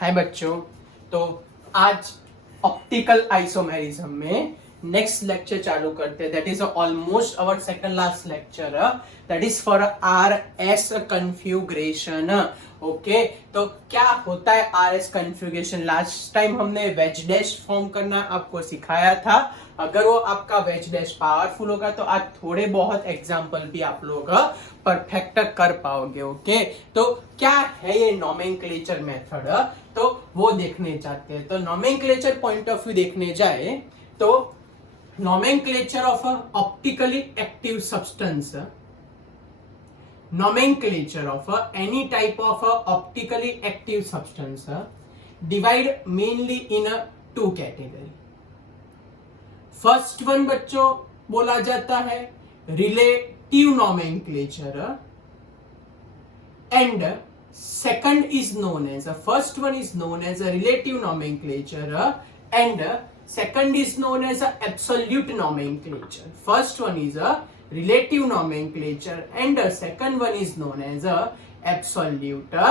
हाय बच्चों, तो आज ऑप्टिकल आइसोमेरिज्म में नेक्स्ट लेक्चर चालू करते हैं। That is almost our second last lecture, that is for R S configuration. Okay, तो क्या होता है R S configuration? Last time हमने वेज डैश फॉर्म करना आपको सिखाया था। अगर वो आपका वेज डैश पावरफुल होगा तो आज थोड़े बहुत एग्जाम्पल भी आप लोग परफेक्ट कर पाओगे। ओके, तो क्या है ये नोमेनक्लेचर मेथड, तो वो देखने चाहते हैं। तो नोमेनक्लेचर पॉइंट ऑफ व्यू देखने जाए तो nomenclature of a optically active substance, nomenclature of any type of optically active substance divide mainly in two category. First one बच्चों बोला जाता है relative nomenclature and second is known as first one is known as a relative nomenclature and second is known as a absolute nomenclature. First one is a relative nomenclature and second one is known as a absolute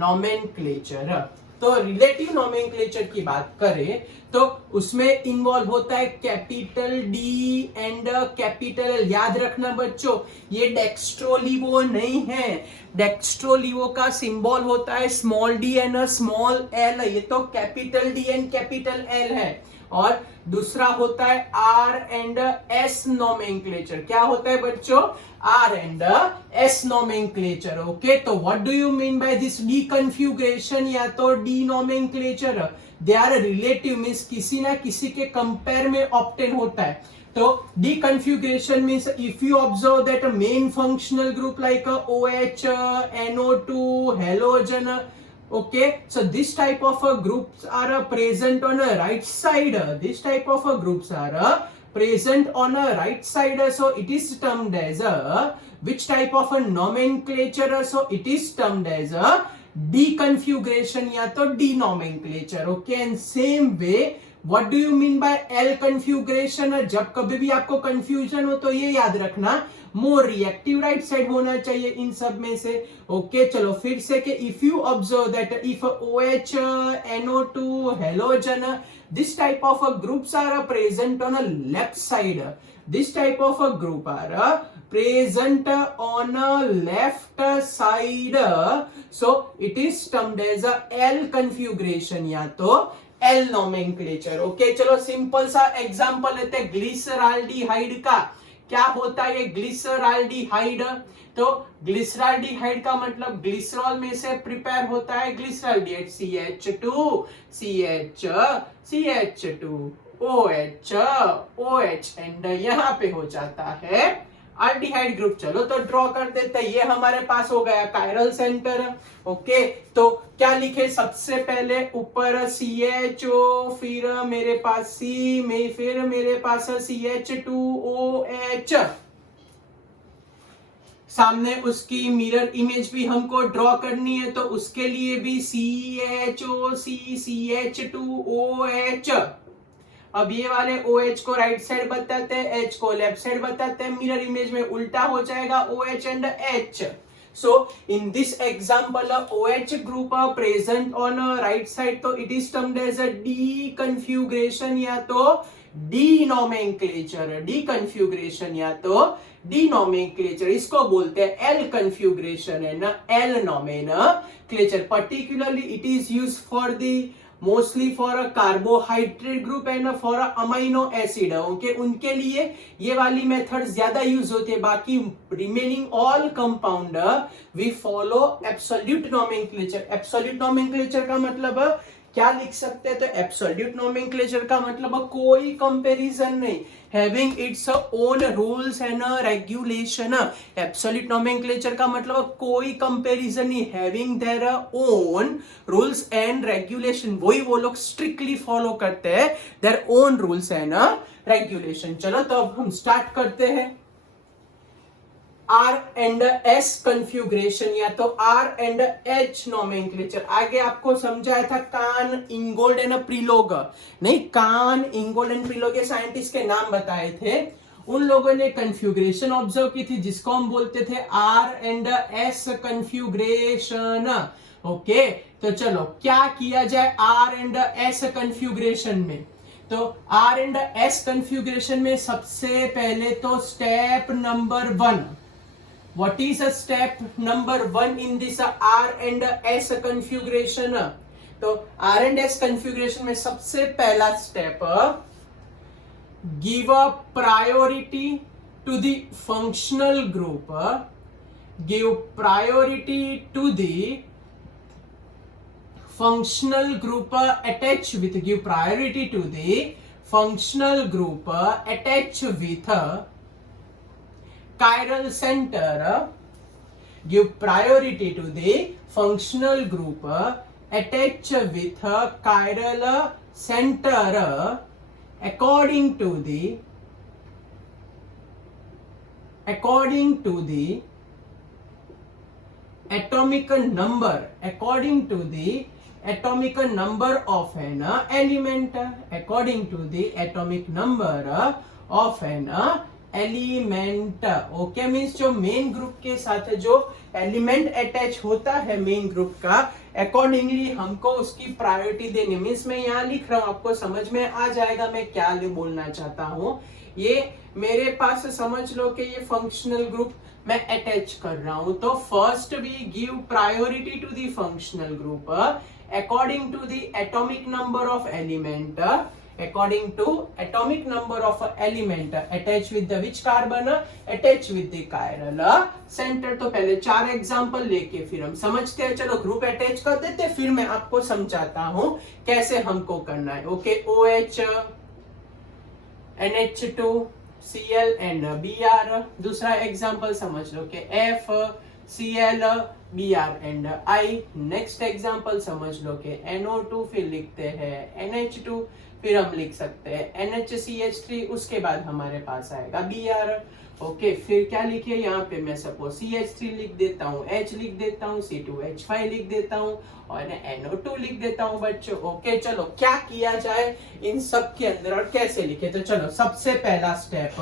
nomenclature. तो relative nomenclature की बात करें तो उसमें involve होता है capital D and capital L. याद रखना बच्चों, ये डेक्स्ट्रोलीवो नहीं है। डेक्स्ट्रोलीवो का सिंबल होता है small D and small L, ये तो capital D and capital L है। और दूसरा होता है आर एंड एस नोमेनक्लेचर। क्या होता है बच्चों? R and S nomenclature. Okay, तो what do you mean by this D configuration या तो the nomenclature? They are relative, means किसी ना किसी के कंपेयर में ऑप्टेन होता है। तो D configuration means if you observe that main functional group like OH, NO2, halogen. Okay, so this type of groups are present on a right side. This type of groups are present on a right side. So it is termed as a which type of a nomenclature? So it is termed as a deconfiguration या तो D nomenclature. Okay, and same way what do you mean by L configuration? जब कभी भी आपको confusion हो तो ये याद रखना मोर रिएक्टिव राइट साइड होना चाहिए इन सब में से। ओके, चलो फिर से कि if you observe that if OH, NO2, halogen, this type of groups are present on a left side. This type of group are present on a left side. So it is termed as a L configuration या तो L nomenclature. Okay, चलो simple सा example लेते हैं glyceraldehyde का। क्या होता है ये ग्लिसरॉल्डिहाइड? तो ग्लिसरॉल्डिहाइड का मतलब ग्लिसरॉल में से प्रिपेयर होता है glyceraldehyde, CH2 CH CH2 OH OH and यहाँ पे हो जाता है अल्डिहाइड ग्रुप। चलो तो ड्रॉ कर देते हैं। ये हमारे पास हो गया कायरल सेंटर। ओके, तो क्या लिखे सबसे पहले ऊपर CHO, फिर मेरे पास C में, फिर मेरे पास CH2OH। सामने उसकी मिरर इमेज भी हमको ड्रॉ करनी है तो उसके लिए भी CHOC CH2OH। अब ये वाले OH को राइट साइड बताते हैं, H को लेफ्ट साइड बताते हैं। मिरर इमेज में उल्टा हो जाएगा OH and H। So in this example OH group are present on right side, तो it is termed as a deconfiguration या तो D nomenclature। deconfiguration या तो D nomenclature, इसको बोलते हैं L configuration है ना, L nomenclature। Particularly it is used for the mostly for a carbohydrate group and for a amino acid. Okay, उनके लिए ये वाली मेथड ज्यादा यूज होती है। बाकी remaining all compound we follow absolute nomenclature. Absolute nomenclature का मतलब क्या लिख सकते हैं? तो एब्सोल्यूट नोमेनक्लेचर का मतलब कोई कंपैरिजन नहीं, having its own rules and regulation. Absolute nomenclature का मतलब कोई कंपैरिजन नहीं, having their own rules and regulation. वही वो लोग स्ट्रिक्टली फॉलो करते हैं their own rules and regulation. चलो तो अब हम स्टार्ट करते हैं। R एंड S कन्फ्यूग्रेशन या तो R एंड H नोमेनक्लेचर। आगे आपको समझाया था कान, इंगोल्ड एंड प्रिलोग। नहीं, कान, इंगोल्ड एंड प्रिलोग के साइंटिस्ट के नाम बताए थे। उन लोगों ने कन्फ्यूग्रेशन ऑब्जर्व की थी जिसको हम बोलते थे R and S configuration. Okay, तो चलो क्या किया जाए आर एंड एस कन्फ्यूग्रेशन में। तो आर एंड एस कन्फ्यूग्रेशन में सबसे पहले तो step number 1, what is a step number 1 in this R and S configuration. तो आर एंड एस कन्फ्यूग्रेशन में सबसे पहला step, give a priority to the functional group, give priority to the functional group attached with, give priority to the functional group attached with chiral center, give priority to the functional group attached with chiral center according to the atomic number, according to the atomic number of an element, according to the atomic number of an element. Okay, means जो main group के साथ जो element attach होता है main group का, accordingly हमको उसकी priority देनी। मीन्स मैं यहाँ लिख रहा हूँ, आपको समझ में आ जाएगा मैं क्या बोलना चाहता हूँ। ये मेरे पास समझ लो कि ये फंक्शनल ग्रुप मैं अटैच कर रहा हूं, तो first we give priority to the functional group according to the atomic number of element, according to atomic number of element attached with the which carbon, attached with the chiral center। तो पहले 4 example लेके फिर हम समझते हैं। चलो group attach कर देते, फिर मैं आपको समझाता हूं कैसे हमको करना है। Okay, OH NH2 Cl and Br। दूसरा एग्जांपल समझ लो कि F Cl Br and I। Next example समझ लो कि NO2, फिर लिखते हैं NH2, फिर हम लिख सकते हैं NHCH3, उसके बाद हमारे पास आएगा Br। ओके, फिर क्या लिखे यहाँ पे, मैं सपोज CH3 लिख देता हूँ, H लिख देता हूँ, C2H5 लिख देता हूँ और NO2 लिख देता हूँ बच्चों। ओके, चलो क्या किया जाए इन सब के अंदर और कैसे लिखे। तो चलो सबसे पहला स्टेप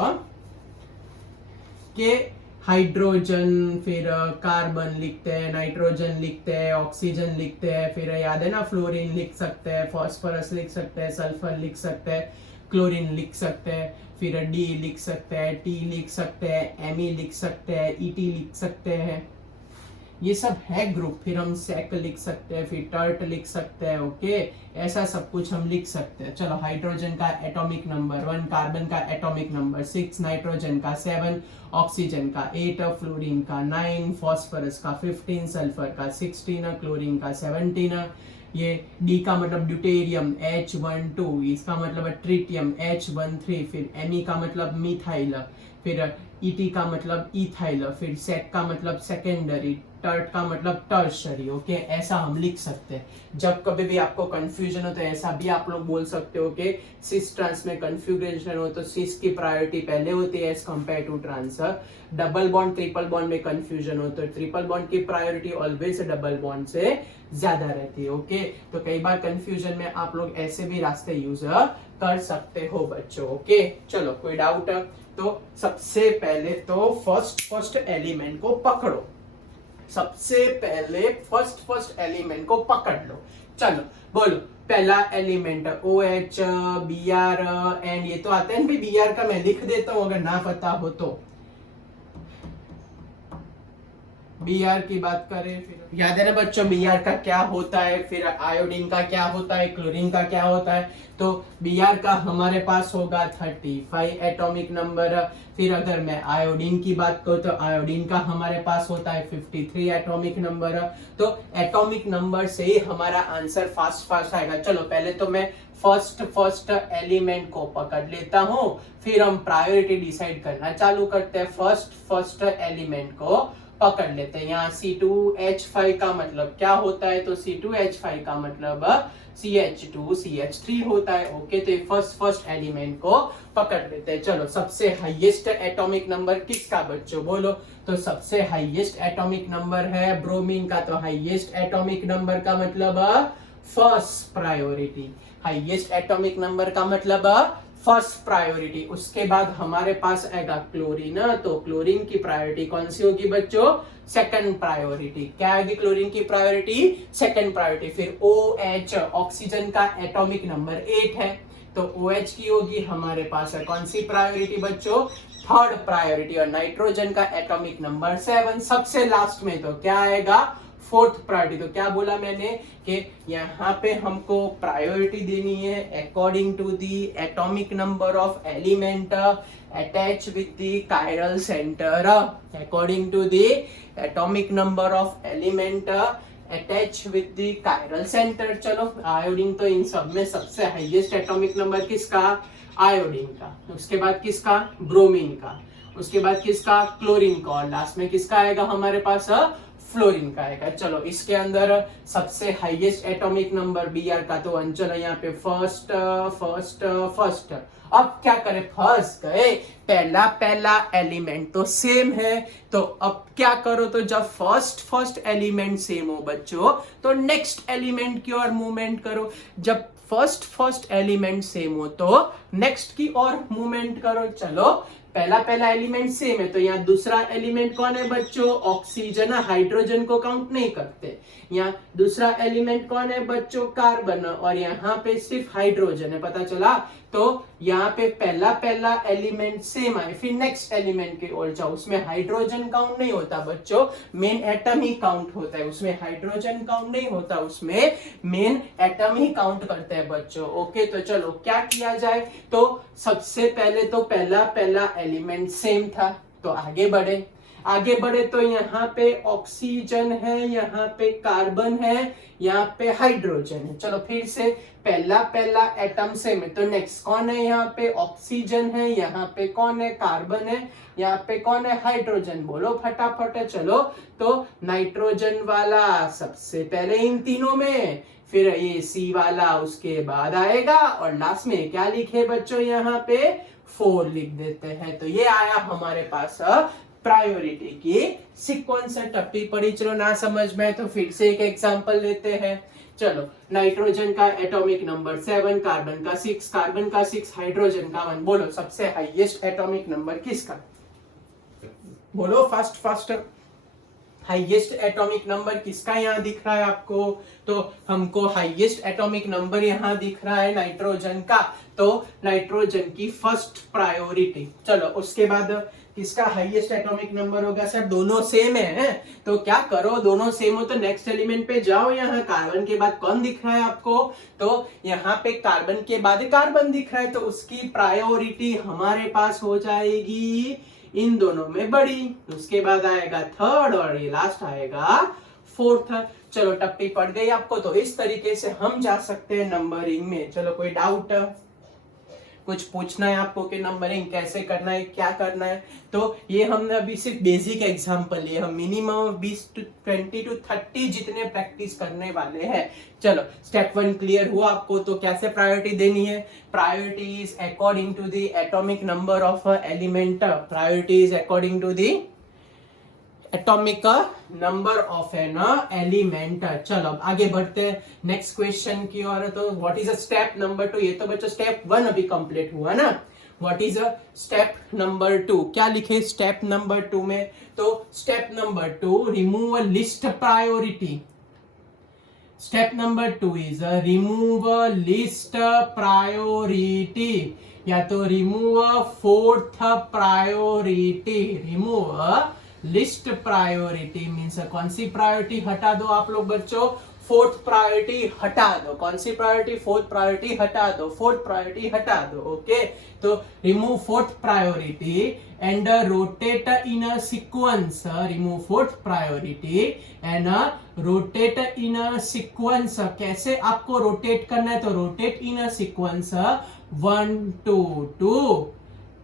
के हाइड्रोजन, फिर कार्बन लिखते हैं, नाइट्रोजन लिखते हैं, ऑक्सीजन लिखते हैं, फिर याद है ना फ्लोरीन लिख सकते हैं, फास्फोरस लिख सकते हैं, सल्फर लिख सकते हैं, क्लोरीन लिख सकते हैं, फिर डी लिख सकते हैं, टी लिख सकते हैं, Me लिख सकते हैं, Et लिख सकते हैं। ये सब है ग्रुप। फिर हम सेक लिख सकते हैं, फिर टर्ट लिख सकते हैं। ओके, ऐसा सब कुछ हम लिख सकते हैं। चलो हाइड्रोजन का एटॉमिक नंबर 1, कार्बन का एटॉमिक नंबर 6, नाइट्रोजन का 7, ऑक्सीजन का 8, फ्लोरीन का 9, फास्फोरस का 15, सल्फर का 16, क्लोरीन का 17। ये डी का मतलब ड्यूटेरियम H12, इसका मतलब ट्रिटियम H13, फिर Me का मतलब मिथाइल, फिर Et का मतलब इथाइल, फिर सेक का मतलब सेकेंडरी, टर्ट का मतलब टर्शरी। ओके, ऐसा हम लिख सकते हैं। जब कभी भी आपको कंफ्यूजन हो तो ऐसा भी आप लोग बोल सकते हो कि सिस ट्रांस में कंफ्यूजन हो तो सिस की प्रायोरिटी पहले होती है as compare to trans. Double bond triple bond में कंफ्यूजन हो तो ट्रिपल बॉन्ड की प्रायोरिटी ऑलवेज डबल बॉन्ड से ज्यादा रहती है। ओके, तो कई बार कंफ्यूजन में आप लोग ऐसे भी रास्ते यूज कर सकते हो बच्चों। ओके, चलो कोई डाउट? तो सबसे पहले तो फर्स्ट एलिमेंट को पकड़ो। सबसे पहले फर्स्ट एलिमेंट को पकड़ लो। चलो बोलो, पहला एलिमेंट OH Br एंड ये तो आते हैं भी। Br का मैं लिख देता हूं अगर ना पता हो तो। Br की बात करें, फिर याद है ना बच्चों Br का क्या होता है, फिर आयोडीन का क्या होता है, क्लोरीन का क्या होता है। तो Br का हमारे पास होगा 35 एटॉमिक नंबर। फिर अगर मैं आयोडीन की बात करूं तो आयोडीन का हमारे पास होता है 53 एटॉमिक नंबर। तो एटॉमिक नंबर से ही हमारा आंसर फास्ट आएगा। चलो पहले तो मैं फर्स्ट एलिमेंट को पकड़ लेता हूं, फिर हम प्रायोरिटी डिसाइड करना चालू करते हैं। फर्स्ट एलिमेंट को पकड़ लेते हैं। यहाँ C2H5 का मतलब क्या होता है, तो C2H5 का मतलब CH2CH3 होता है। ओके, तो फर्स्ट एलिमेंट को पकड़ लेते हैं। चलो सबसे हाईएस्ट एटॉमिक नंबर किसका बच्चों बोलो? तो सबसे हाईएस्ट एटॉमिक नंबर है ब्रोमीन का। तो हाईएस्ट एटॉमिक नंबर का मतलब first priority. Highest atomic number का मतलब फर्स्ट प्रायोरिटी। उसके बाद हमारे पास आएगा क्लोरीन, तो क्लोरीन की प्रायोरिटी कौन सी होगी बच्चों? Second priority. क्या आएगी क्लोरीन की प्रायोरिटी? Second priority. फिर OH, ऑक्सीजन का एटॉमिक नंबर 8 है, तो OH की होगी हमारे पास है कौन सी प्रायोरिटी बच्चों? Third priority. और नाइट्रोजन का एटॉमिक नंबर 7 सबसे लास्ट में, तो क्या आएगा? Fourth priority. तो क्या बोला मैंने कि यहाँ पे हमको प्रायोरिटी देनी है according to the atomic number of element attach with the chiral centre, according to the atomic number of element attach with the chiral centre. चलो आयोडीन तो इन सब में सबसे हाईएस्ट एटॉमिक नंबर किसका? आयोडीन का। उसके बाद किसका? ब्रोमीन का। उसके बाद किसका? क्लोरीन का। और लास्ट में किसका आएगा हमारे पास? फ्लोरीन का आएगा। चलो इसके अंदर सबसे हाईएस्ट एटॉमिक नंबर Br का तो 1। चलो यहाँ पे फर्स्ट फर्स्ट फर्स्ट। अब क्या करें? फर्स्ट गए, पहला पहला एलिमेंट तो सेम है, तो अब क्या करो? तो जब फर्स्ट एलिमेंट सेम हो बच्चों, तो नेक्स्ट एलिमेंट की ओर मूवमेंट करो। जब फर्स्ट एलिमेंट सेम हो तो नेक्स्ट की ओर मूवमेंट करो। चलो पहला एलिमेंट सेम है, तो यहाँ दूसरा एलिमेंट कौन है बच्चों? ऑक्सीजन। हाइड्रोजन को काउंट नहीं करते। यहाँ दूसरा एलिमेंट कौन है बच्चों? कार्बन। और यहाँ पे सिर्फ हाइड्रोजन है, पता चला? तो यहाँ पे पहला एलिमेंट सेम आए, फिर नेक्स्ट एलिमेंट की ओर जाओ, उसमें हाइड्रोजन काउंट नहीं होता बच्चों, मेन एटम ही काउंट होता है। उसमें हाइड्रोजन काउंट नहीं होता, उसमें मेन एटम ही काउंट करते हैं बच्चों। ओके, तो चलो क्या किया जाए? तो सबसे पहले तो पहला एलिमेंट सेम था, तो आगे बढ़े तो यहाँ पे ऑक्सीजन है, यहाँ पे कार्बन है, यहाँ पे हाइड्रोजन है। चलो फिर से पहला एटम सेम है, तो नेक्स्ट कौन है? यहाँ पे ऑक्सीजन है, यहाँ पे कौन है? कार्बन है, यहाँ पे कौन है? हाइड्रोजन। बोलो फटाफट। चलो तो नाइट्रोजन वाला सबसे पहले इन तीनों में, फिर ये C वाला उसके बाद आएगा, और लास्ट में क्या लिखे बच्चों? यहाँ पे 4 लिख देते हैं। तो ये आया हमारे पास प्रायोरिटी की सीक्वेंस। टप्पी पड़ी, चलो ना समझ में तो फिर से एक एग्जांपल लेते हैं। चलो नाइट्रोजन का एटॉमिक नंबर 7, कार्बन का 6, हाइड्रोजन का 1। बोलो सबसे हाईएस्ट एटॉमिक नंबर किसका? बोलो फर्स्ट हाईएस्ट एटॉमिक नंबर किसका यहाँ दिख रहा है आपको? तो हमको हाईएस्ट एटॉमिक नंबर यहाँ दिख रहा है नाइट्रोजन का, तो नाइट्रोजन की फर्स्ट प्रायोरिटी। चलो उसके बाद किसका हाईएस्ट एटॉमिक नंबर होगा? सर दोनों सेम है, तो क्या करो? दोनों सेम हो तो नेक्स्ट एलिमेंट पे जाओ। यहाँ कार्बन के बाद कौन दिख रहा है आपको? तो यहाँ पे कार्बन के बाद कार्बन दिख रहा है, तो उसकी प्रायोरिटी हमारे पास हो जाएगी इन दोनों में बड़ी। उसके बाद आएगा थर्ड, और ये लास्ट आएगा फोर्थ। चलो टप्पी पड़ गई आपको। तो इस तरीके से हम जा सकते हैं नंबरिंग में। चलो कोई डाउट, कुछ पूछना है आपको कि नंबरिंग कैसे करना है, क्या करना है? तो ये हमने अभी सिर्फ बेसिक एग्जांपल लिए, हम मिनिमम 20 to 20 to 30 जितने प्रैक्टिस करने वाले हैं। चलो स्टेप 1 क्लियर हुआ आपको? तो कैसे प्रायोरिटी देनी है? Priority is according to the atomic number of element, priority is according to the atomic number of an element. चलो अब आगे बढ़ते हैं नेक्स्ट क्वेश्चन की ओर। तो what is a step number 2? ये तो बच्चों स्टेप 1 अभी कंप्लीट हुआ ना। What is a step number 2? क्या लिखे स्टेप नंबर 2 में? तो step number 2, remove a list priority. Step number 2 is remove a list priority, या तो remove a fourth priority. Remove list priority means कौन सी प्रायोरिटी हटा दो आप लोग बच्चों? फोर्थ प्रायोरिटी हटा दो। कौन सी प्रायोरिटी? फोर्थ प्रायोरिटी हटा दो, फोर्थ प्रायोरिटी हटा दो। ओके, तो remove fourth priority and rotate in a sequence. Remove fourth priority and rotate in a sequence. कैसे आपको रोटेट करना है? तो रोटेट इन अ सीक्वेंस 1 2 2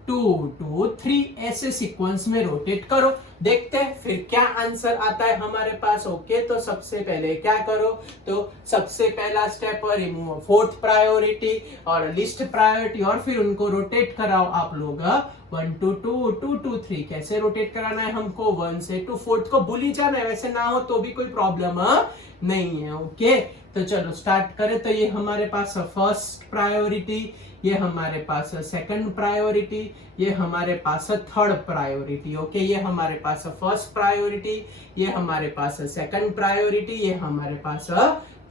2 2 3 ऐसे सीक्वेंस में रोटेट करो। देखते हैं फिर क्या आंसर आता है हमारे पास। ओके, तो सबसे पहले क्या करो? तो सबसे पहला स्टेप रिमूव फोर्थ प्रायोरिटी और लिस्ट प्रायोरिटी, और फिर उनको रोटेट कराओ आप लोग 1 2 2 2 2 3। कैसे रोटेट कराना है हमको? 1 से 2, फोर्थ को भूल ही जाना है, वैसे ना हो तो भी कोई प्रॉब्लम नहीं है। ओके, तो चलो स्टार्ट करें। तो ये हमारे पास फर्स्ट प्रायोरिटी, ये हमारे पास सेकंड प्रायोरिटी, ये हमारे पास थर्ड प्रायोरिटी। ओके, ये हमारे पास फर्स्ट प्रायोरिटी, ये हमारे पास सेकंड प्रायोरिटी, ये हमारे पास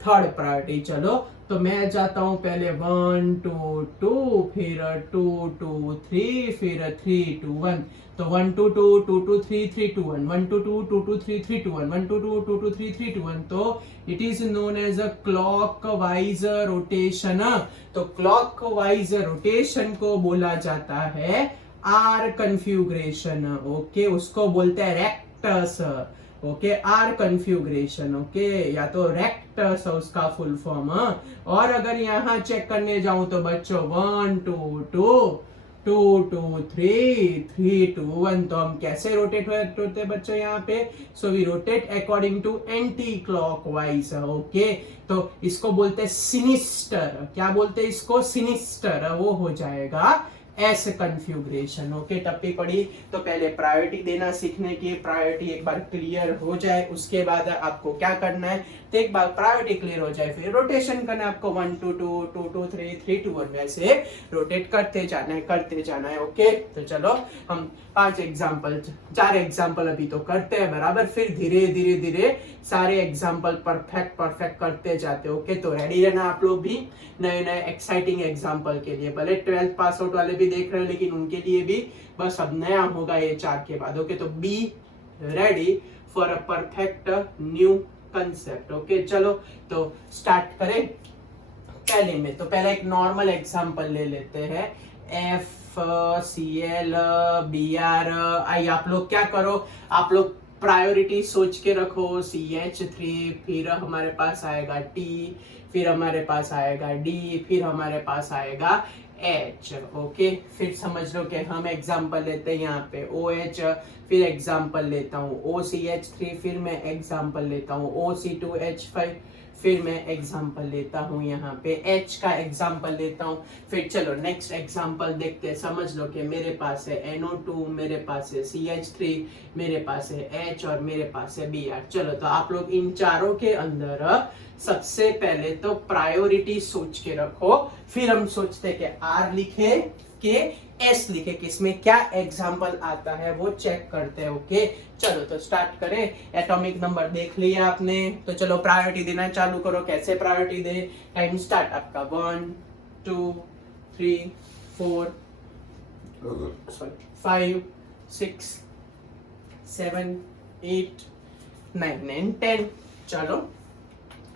थर्ड प्रायोरिटी। चलो तो मैं जाता हूं पहले 1 2 2, फिर 2 2 3, फिर 3 2 1। तो 1 2 2 2 2 3 3 2 1, 1 2 2 2 2 3 3 2 1, 1 2 2 2 2 3 3 2 1। तो it is known as a clockwise rotation. तो क्लॉकवाइज रोटेशन को बोला जाता है आर कन्फ्यूग्रेशन। ओके, उसको बोलते हैं rectus. Okay, R configuration. Okay, या तो रेक्टस उसका फुल फॉर्म। और अगर यहाँ चेक करने जाऊं तो बच्चों 1 2 2 2 2 3 3 2 1। तो हम कैसे रोटेट होते हैं बच्चों यहाँ पे? So we rotate according to anti clockwise. Okay, तो इसको बोलते हैं सिनिस्टर। क्या बोलते हैं इसको? सिनिस्टर। वो हो जाएगा एस कन्फ्यूग्रेशन। ओके, टप्पी पड़ी तो पहले प्रायोरिटी देना सीखने की। प्रायोरिटी एक बार क्लियर हो जाए उसके बाद आपको क्या करना है, तो एक बार प्रायोरिटी क्लियर हो जाए फिर रोटेशन करना है आपको। 1 2 2 2 2 3 3 2 1 वैसे रोटेट करते जाना है। ओके, तो चलो हम 4 एग्जाम्पल अभी तो करते हैं बराबर, फिर धीरे धीरे धीरे सारे एग्जाम्पल परफेक्ट करते जाते। ओके, तो रेडी रहना आप लोग भी नए एक्साइटिंग एग्जाम्पल के लिए। भले 12th पास आउट वाले भी देख रहे हैं, लेकिन उनके लिए भी बस अब नया होगा ये 4 के बाद। ओके, तो be ready for a perfect new concept. Okay, चलो तो स्टार्ट करें। पहले में तो पहला एक नॉर्मल एग्जांपल ले लेते हैं। FCl Br। आई आप लोग क्या करो, आप लोग प्रायोरिटी सोच के रखो। CH3, फिर हमारे पास आएगा T, फिर हमारे पास आएगा D, फिर हमारे पास आएगा H। ओके, फिर समझ लो कि हम एग्जांपल लेते हैं यहाँ पे OH, फिर एग्जांपल लेता हूँ OCH3, फिर मैं एग्जांपल लेता हूँ OC2H5, फिर मैं एग्जांपल लेता हूँ यहाँ पे H का एग्जांपल लेता हूँ। फिर चलो नेक्स्ट एग्जांपल देखते हैं। समझ लो कि मेरे पास है NO2, मेरे पास है CH3, मेरे पास है H और मेरे पास है Br। चलो तो आप लोग इन चारों के अंदर सबसे पहले तो प्रायोरिटी सोच के रखो, फिर हम सोचते हैं कि R लिखे के S लिखे, किसमें क्या एग्जाम्पल आता है वो चेक करते हैं। ओके, चलो तो स्टार्ट करें। एटॉमिक नंबर देख लिया आपने, तो चलो प्रायोरिटी देना चालू करो। कैसे प्रायोरिटी दे? टाइम स्टार्ट आपका 1 2 3 4 5 6 7 8 9 and 10। चलो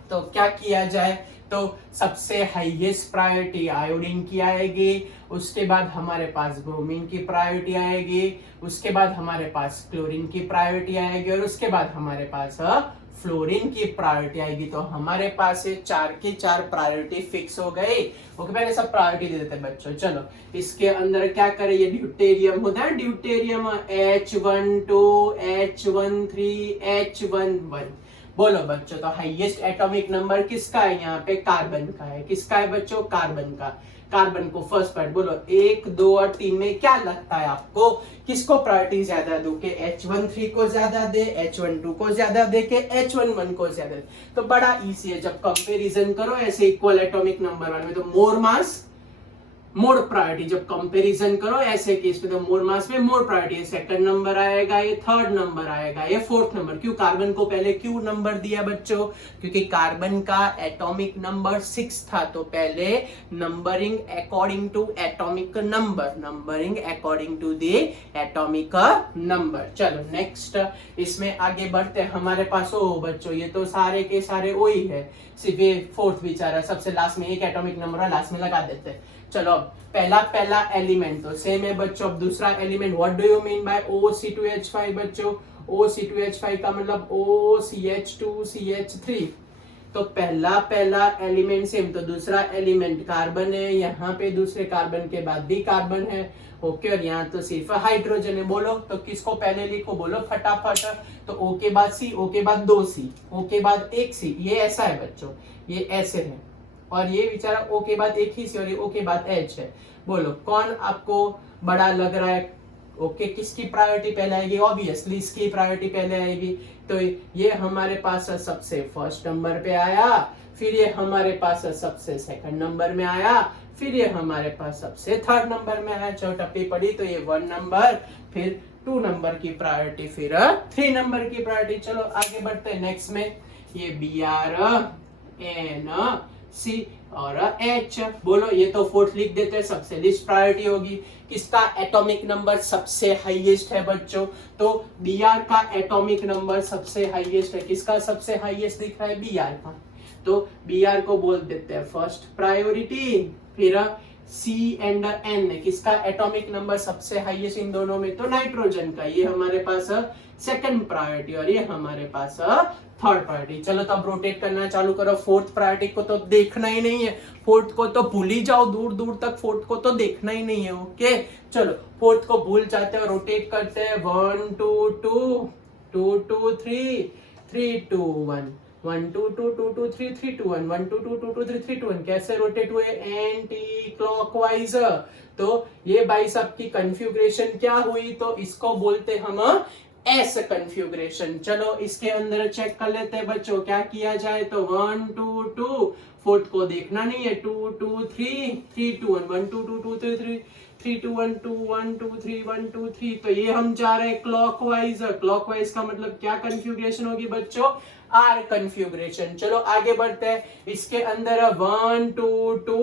तो क्या किया जाए, तो सबसे हाईएस्ट प्रायोरिटी आयोडीन की आएगी, उसके बाद हमारे पास ब्रोमीन की प्रायोरिटी आएगी, उसके बाद हमारे पास क्लोरीन की प्रायोरिटी आएगी, और उसके बाद हमारे पास फ्लोरीन की प्रायोरिटी आएगी। तो हमारे पास 4 की 4 प्रायोरिटी फिक्स हो गई। ओके, पहले सब प्रायोरिटी दे देते हैं बच्चों। चलो इसके अंदर क्या करें, ये ड्यूटेरियम होता है, ड्यूटेरियम H12 H13 H11। बोलो बच्चों, तो हाईएस्ट एटॉमिक नंबर किसका है यहाँ पे? कार्बन का है। किसका है बच्चों? कार्बन का। कार्बन को फर्स्ट पार्ट बोलो 1 2 और 3 में क्या लगता है आपको, किसको प्रायोरिटी ज्यादा दो? के H13 को ज्यादा दे, H12 को ज्यादा दे, के H11 को ज्यादा दे? तो बड़ा इजी है, जब कंपैरिजन करो ऐसे इक्वल एटॉमिक नंबर वाले में तो मोर मास मोर प्रायोरिटी, जब कंपैरिजन करो ऐसे केस में तो मोर मास में मोर प्रायोरिटी। सेकंड नंबर आएगा, ये थर्ड नंबर आएगा, ये फोर्थ नंबर। क्यों कार्बन को पहले क्यों नंबर दिया बच्चों? क्योंकि कार्बन का एटॉमिक नंबर 6 था, तो पहले numbering according to atomic number, numbering according to the atomic number. चलो नेक्स्ट इसमें आगे बढ़ते हैं। हमारे पास ओ बच्चों, ये तो सारे के सारे ओ ही है, सिर्फ ये फोर्थ बेचारा सबसे लास्ट में एक एटॉमिक नंबर लास्ट में लगा देते हैं। चलो पहला एलिमेंट तो सेम है बच्चों। अब दूसरा element, what do you mean bye OC2H5 बच्चों? OC2H5 का मतलब OCH2CH3। तो पहला एलिमेंट सेम, तो दूसरा एलिमेंट कार्बन है, यहाँ पे दूसरे कार्बन के बाद भी कार्बन है। ओके, और यहाँ तो सिर्फ हाइड्रोजन है। बोलो तो किसको पहले लिखो, बोलो फटाफट। तो O के बाद C, O के बाद 2 C, O के बाद 1 C, ये ऐसा है बच्चों, ये ऐसे है। और ये बेचारा O के बाद एक ही C और ये O के बाद H है। बोलो कौन आपको बड़ा लग रहा है? ओके किसकी प्रायोरिटी पहले आएगी? ऑब्वियसली इसकी प्रायोरिटी पहले आएगी। तो ये हमारे पास सबसे फर्स्ट नंबर पे आया, फिर ये हमारे पास सबसे सेकंड नंबर में आया, फिर ये हमारे पास सबसे थर्ड नंबर में आया। चलो टप्पी पड़ी तो ये 1 नंबर, फिर 2 नंबर की प्रायोरिटी, फिर 3 नंबर की प्रायोरिटी। चलो आगे बढ़ते हैं नेक्स्ट में। ये बी आर एन सी और एच, बोलो ये तो फोर्थ लिख देते हैं, सबसे लिस्ट प्रायोरिटी होगी। किसका एटॉमिक नंबर सबसे हाईएस्ट है बच्चों? तो बी आर का एटॉमिक नंबर सबसे हाईएस्ट है। किसका सबसे हाईएस्ट दिख रहा है? बी आर का। तो बी आर को बोल देते हैं फर्स्ट प्रायोरिटी। फिर सी एंड एन, किसका एटॉमिक नंबर सबसे हाईएस्ट इन दोनों में? तो नाइट्रोजन का, ये हमारे पास सेकंड प्रायोरिटी और ये हमारे पास थर्ड प्रायोरिटी। चलो तो अब रोटेट करना चालू करो। फोर्थ प्रायोरिटी को तो देखना ही नहीं है, फोर्थ को तो भूल ही जाओ, दूर दूर तक फोर्थ को तो देखना ही नहीं है। ओके चलो फोर्थ को भूल जाते हैं, रोटेट करते हैं। 1 2 2 2 2 3 3 2 1 1 2 2 2 2 3 3 2 1 1 2 2 2 2 3 3 2 1। कैसे रोटेट हुए? Anti clockwise. तो ये भाई साहब की कन्फ्यूग्रेशन क्या हुई? तो इसको बोलते हम एस कन्फ्यूग्रेशन। चलो इसके अंदर चेक कर लेते हैं बच्चों, क्या किया जाए? तो 1 2 2, फोर्थ को देखना नहीं है, 2 2 3 3 2 1 1 2 2 2 3 3 3 2 1 2 1 2 3 1 2 3। तो ये हम जा रहे हैं क्लॉकवाइज। क्लॉकवाइज का मतलब क्या कन्फ्यूग्रेशन होगी बच्चों? R configuration. चलो आगे बढ़ते हैं। इसके अंदर 1 2 2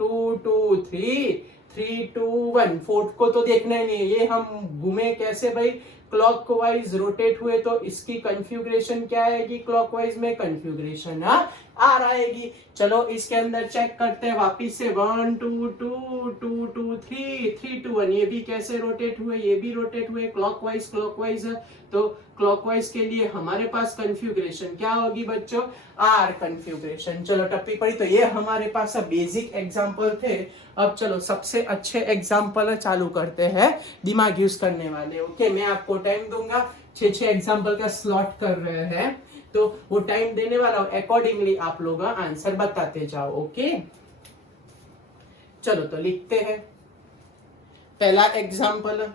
2 2 3 3 2 1, फोर्थ को तो देखना ही नहीं है। ये हम घूमे कैसे भाई? क्लॉकवाइज रोटेट हुए, तो इसकी कन्फ्यूग्रेशन क्या आएगी? क्लॉकवाइज में कन्फ्यूग्रेशन आर आएगी। चलो इसके अंदर चेक करते हैं वापिस से। 1 2 2 2 2 3 3 2 1, ये भी कैसे रोटेट हुए? ये भी रोटेट हुए क्लॉकवाइज। क्लॉकवाइज तो क्लॉकवाइज के लिए हमारे पास कन्फ्यूग्रेशन क्या होगी बच्चों? R configuration. चलो टप्पी पड़ी। तो ये हमारे पास बेसिक एग्जांपल थे। अब चलो सबसे अच्छे एग्जांपल चालू करते हैं, दिमाग यूज करने वाले। ओके मैं आपको टाइम दूंगा, 6 एग्जांपल का स्लॉट कर रहे हैं, तो वो टाइम देने वाला हूं, अकॉर्डिंगली आप लोग आंसर बताते जाओ। ओके चलो तो लिखते हैं पहला एग्जांपल।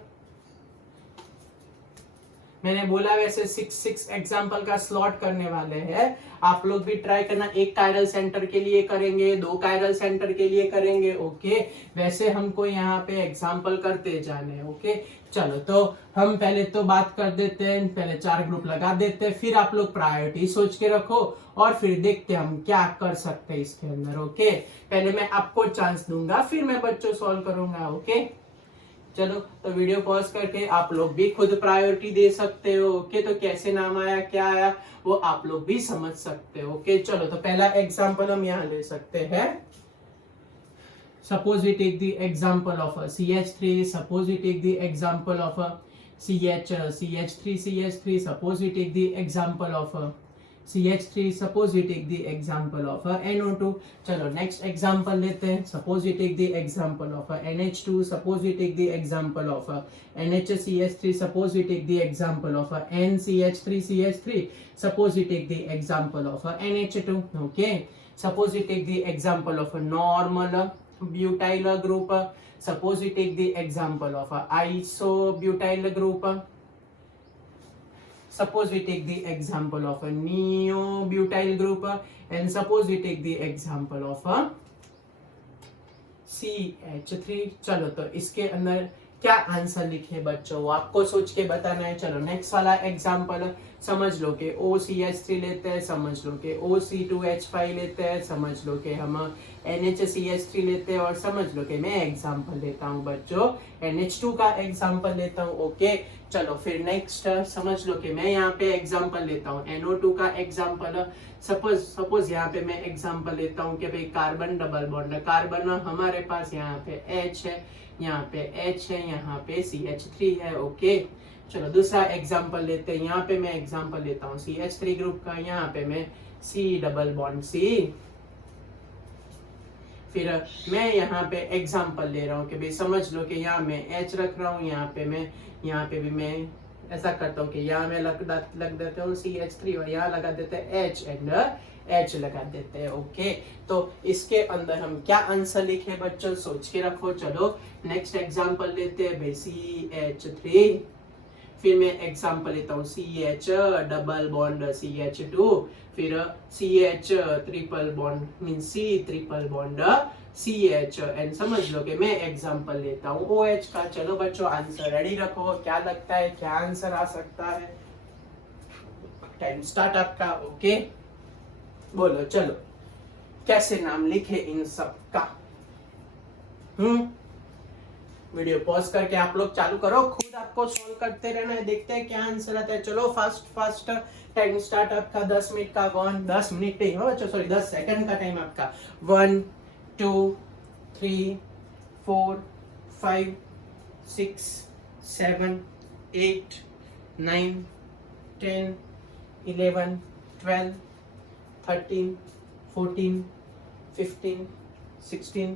मैंने बोला वैसे 6 एग्जाम्पल का स्लॉट करने वाले हैं। आप लोग भी ट्राई करना, एक कायरल सेंटर के लिए करेंगे, 2 कायरल सेंटर के लिए करेंगे। ओके वैसे हमको यहाँ पे एग्जाम्पल करते जाने। ओके चलो तो हम पहले तो बात कर देते हैं, पहले 4 ग्रुप लगा देते हैं, फिर आप लोग प्रायोरिटी सोच के रखो और फिर देखते हैं हम क्या कर सकते हैं इसके अंदर। ओके पहले मैं आपको चांस दूंगा, फिर मैं बच्चों सॉल्व करूंगा। ओके चलो तो वीडियो पॉज करके आप लोग भी खुद प्रायोरिटी दे सकते हो। ओके तो कैसे नाम आया, क्या आया, वो आप लोग भी समझ सकते हो। ओके चलो तो पहला एग्जांपल हम यहाँ ले सकते हैं। Suppose we take the example of CH3, suppose we take the example of CH3, suppose we take the example of CH3, suppose we take the example of NO2। चलो नेक्स्ट एग्जांपल लेते हैं। suppose we take the example of NH2, suppose we take the example of NHCH3, suppose we take the example of NCH3CH3, suppose we take the example of NH2। okay suppose we take the example of a normal butyl group, suppose we take the example of isobutyl group, suppose we take the example of a neobutyl group, and suppose we take the example of a CH3। चलो तो इसके अंदर क्या answer लिखे बच्चों, वो आपको सोच के बताना है। चलो नेक्स्ट वाला एग्जांपल समझ लो कि OCH3 लेते हैं, समझ लो कि OC2H5 लेते हैं, समझ लो कि हम NHCH3 लेते हैं, और समझ लो कि मैं एग्जांपल लेता हूँ बच्चों NH2 का एग्जांपल लेता हूँ। ओके चलो फिर नेक्स्ट समझ लो कि मैं यहाँ पे एग्जांपल लेता हूँ NO2 का एग्जांपल। सपोज यहाँ पे मैं एग्जांपल लेता हूँ कि भाई कार्बन डबल बॉन्ड, कार्बन हमारे पास यहाँ पे H है, यहाँ पे H है, यहाँ पे CH3 है। ओके चलो दूसरा एग्जांपल लेते हैं। यहाँ पे मैं एग्जांपल लेता हूँ CH3 ग्रुप का, यहाँ पे मैं C डबल बॉन्ड C। फिर मैं यहाँ पे एग्जांपल ले रहा हूँ कि भाई समझ लो कि यहाँ मैं H रख रहा हूँ, यहाँ पे भी मैं ऐसा करता हूँ कि यहाँ मैं लग देते हूँ CH3 और यहाँ लगा देते हैं H एंड H लगा देते हैं। ओके, तो इसके अंदर हम क्या आंसर लिखे बच्चों, सोच के रखो। चलो नेक्स्ट एग्जांपल लेते हैं भाई, CH3, फिर मैं एग्जांपल लेता हूँ CH डबल बॉन्ड CH2, फिर CH triple bond mean C triple bond CH, and समझ लो कि मैं एग्जांपल लेता हूँ OH का। चलो बच्चों आंसर रेडी रखो, क्या लगता है क्या आंसर आ सकता है, टाइम स्टार्ट आपका। ओके बोलो, चलो कैसे नाम लिखे इन सब का। वीडियो पॉज करके आप लोग चालू करो, खुद आपको सॉल्व करते रहना है, देखते हैं क्या आंसर आता है। चलो फास्ट टाइम स्टार्ट आपका 10 मिनट का, 10 मिनट नहीं हो, सॉरी 10 सेकंड का टाइम आपका। 1 2 3 4 5 6 7 8 9 10 11 12 13 14 15 16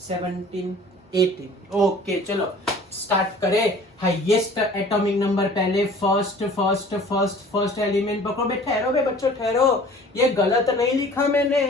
17 18। ओके चलो स्टार्ट करें। हाईएस्ट एटॉमिक नंबर पहले, फर्स्ट एलिमेंट पकड़ो। बे ठहरो बे बच्चों ठहरो, ये गलत नहीं लिखा मैंने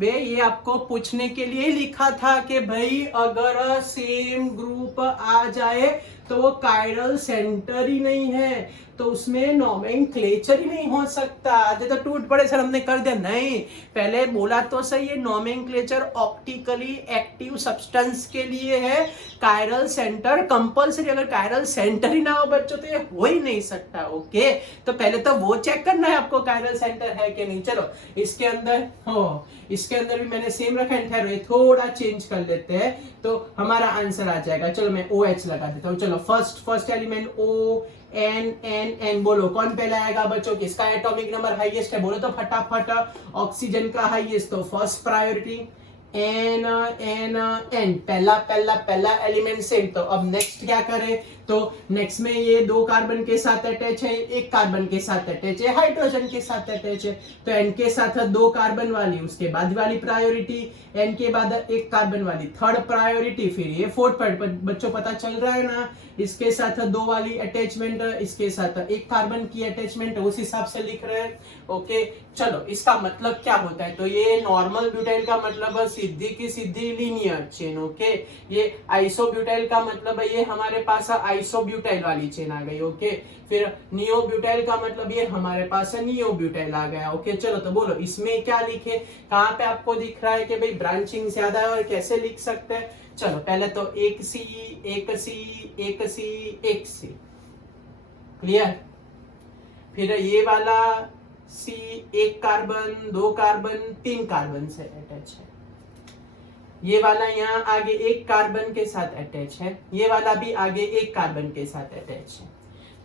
बे, ये आपको पूछने के लिए लिखा था कि भाई अगर सेम ग्रुप आ जाए तो वो कायरल सेंटर ही नहीं है, तो उसमें नोमेनक्लेचर ही नहीं हो सकता। आधे तो टूट पड़े सर, हमने कर दिया। नहीं, पहले बोला तो सही, ये नोमेनक्लेचर ऑप्टिकली एक्टिव सब्सटेंस के लिए है, कायरल सेंटर कंपल्सरी। अगर कायरल सेंटर ही ना हो बच्चों तो ये हो ही नहीं सकता। ओके, तो पहले तो वो चेक करना है आपको कायरल सेंटर है कि नहीं। चलो इसके अंदर हो, इसके अंदर भी मैंने सेम रखा है, थोड़ा चेंज कर लेते हैं तो हमारा आंसर आ जाएगा। चलो मैं OH लगा देता हूँ। चलो फर्स्ट एलिमेंट ON, बोलो कौन पहले आएगा बच्चों, किसका एटॉमिक नंबर हाईएस्ट है, बोलो तो फटाफट। ऑक्सीजन का हाईएस्ट, तो फर्स्ट प्रायोरिटी N, पहला एलिमेंट सेम। तो अब नेक्स्ट क्या करें, तो नेक्स्ट में ये 2 कार्बन के साथ अटैच है, 1 कार्बन के साथ अटैच है, हाइड्रोजन के साथ अटैच है, तो N के साथ 2 कार्बन वाली उसके बाद वाली प्रायोरिटी, N के बाद 1 कार्बन वाली थर्ड प्रायोरिटी, फिर ये फोर्थ बच्चों पता चल रहा है ना, इसके साथ 2 वाली अटैचमेंट, इसके साथ 1 कार्बन की अटैचमेंट, उस हिसाब से लिख रहे हैं। ओके चलो इसका मतलब क्या होता है, तो ये नॉर्मल ब्यूटाइल का मतलब सीधी की सीधी लीनियर चेन। ओके, ये आइसोब्यूटाइल का मतलब है ये हमारे पास आइसोब्यूटाइल वाली चेन आ गई। ओके, फिर नियोब्यूटाइल का मतलब ये हमारे पास नियोब्यूटाइल आ गया। ओके चलो तो बोलो इसमें क्या लिखे, कहाँ पे आपको दिख रहा है कि भाई ब्रांचिंग ज्यादा है और कैसे लिख सकते हैं। चलो पहले तो एक सी क्लियर, फिर ये वाला C 1 कार्बन 2 कार्बन 3 कार्बन से अटैच है, ये वाला यहाँ आगे 1 कार्बन के साथ अटैच है, ये वाला भी आगे 1 कार्बन के साथ अटैच है।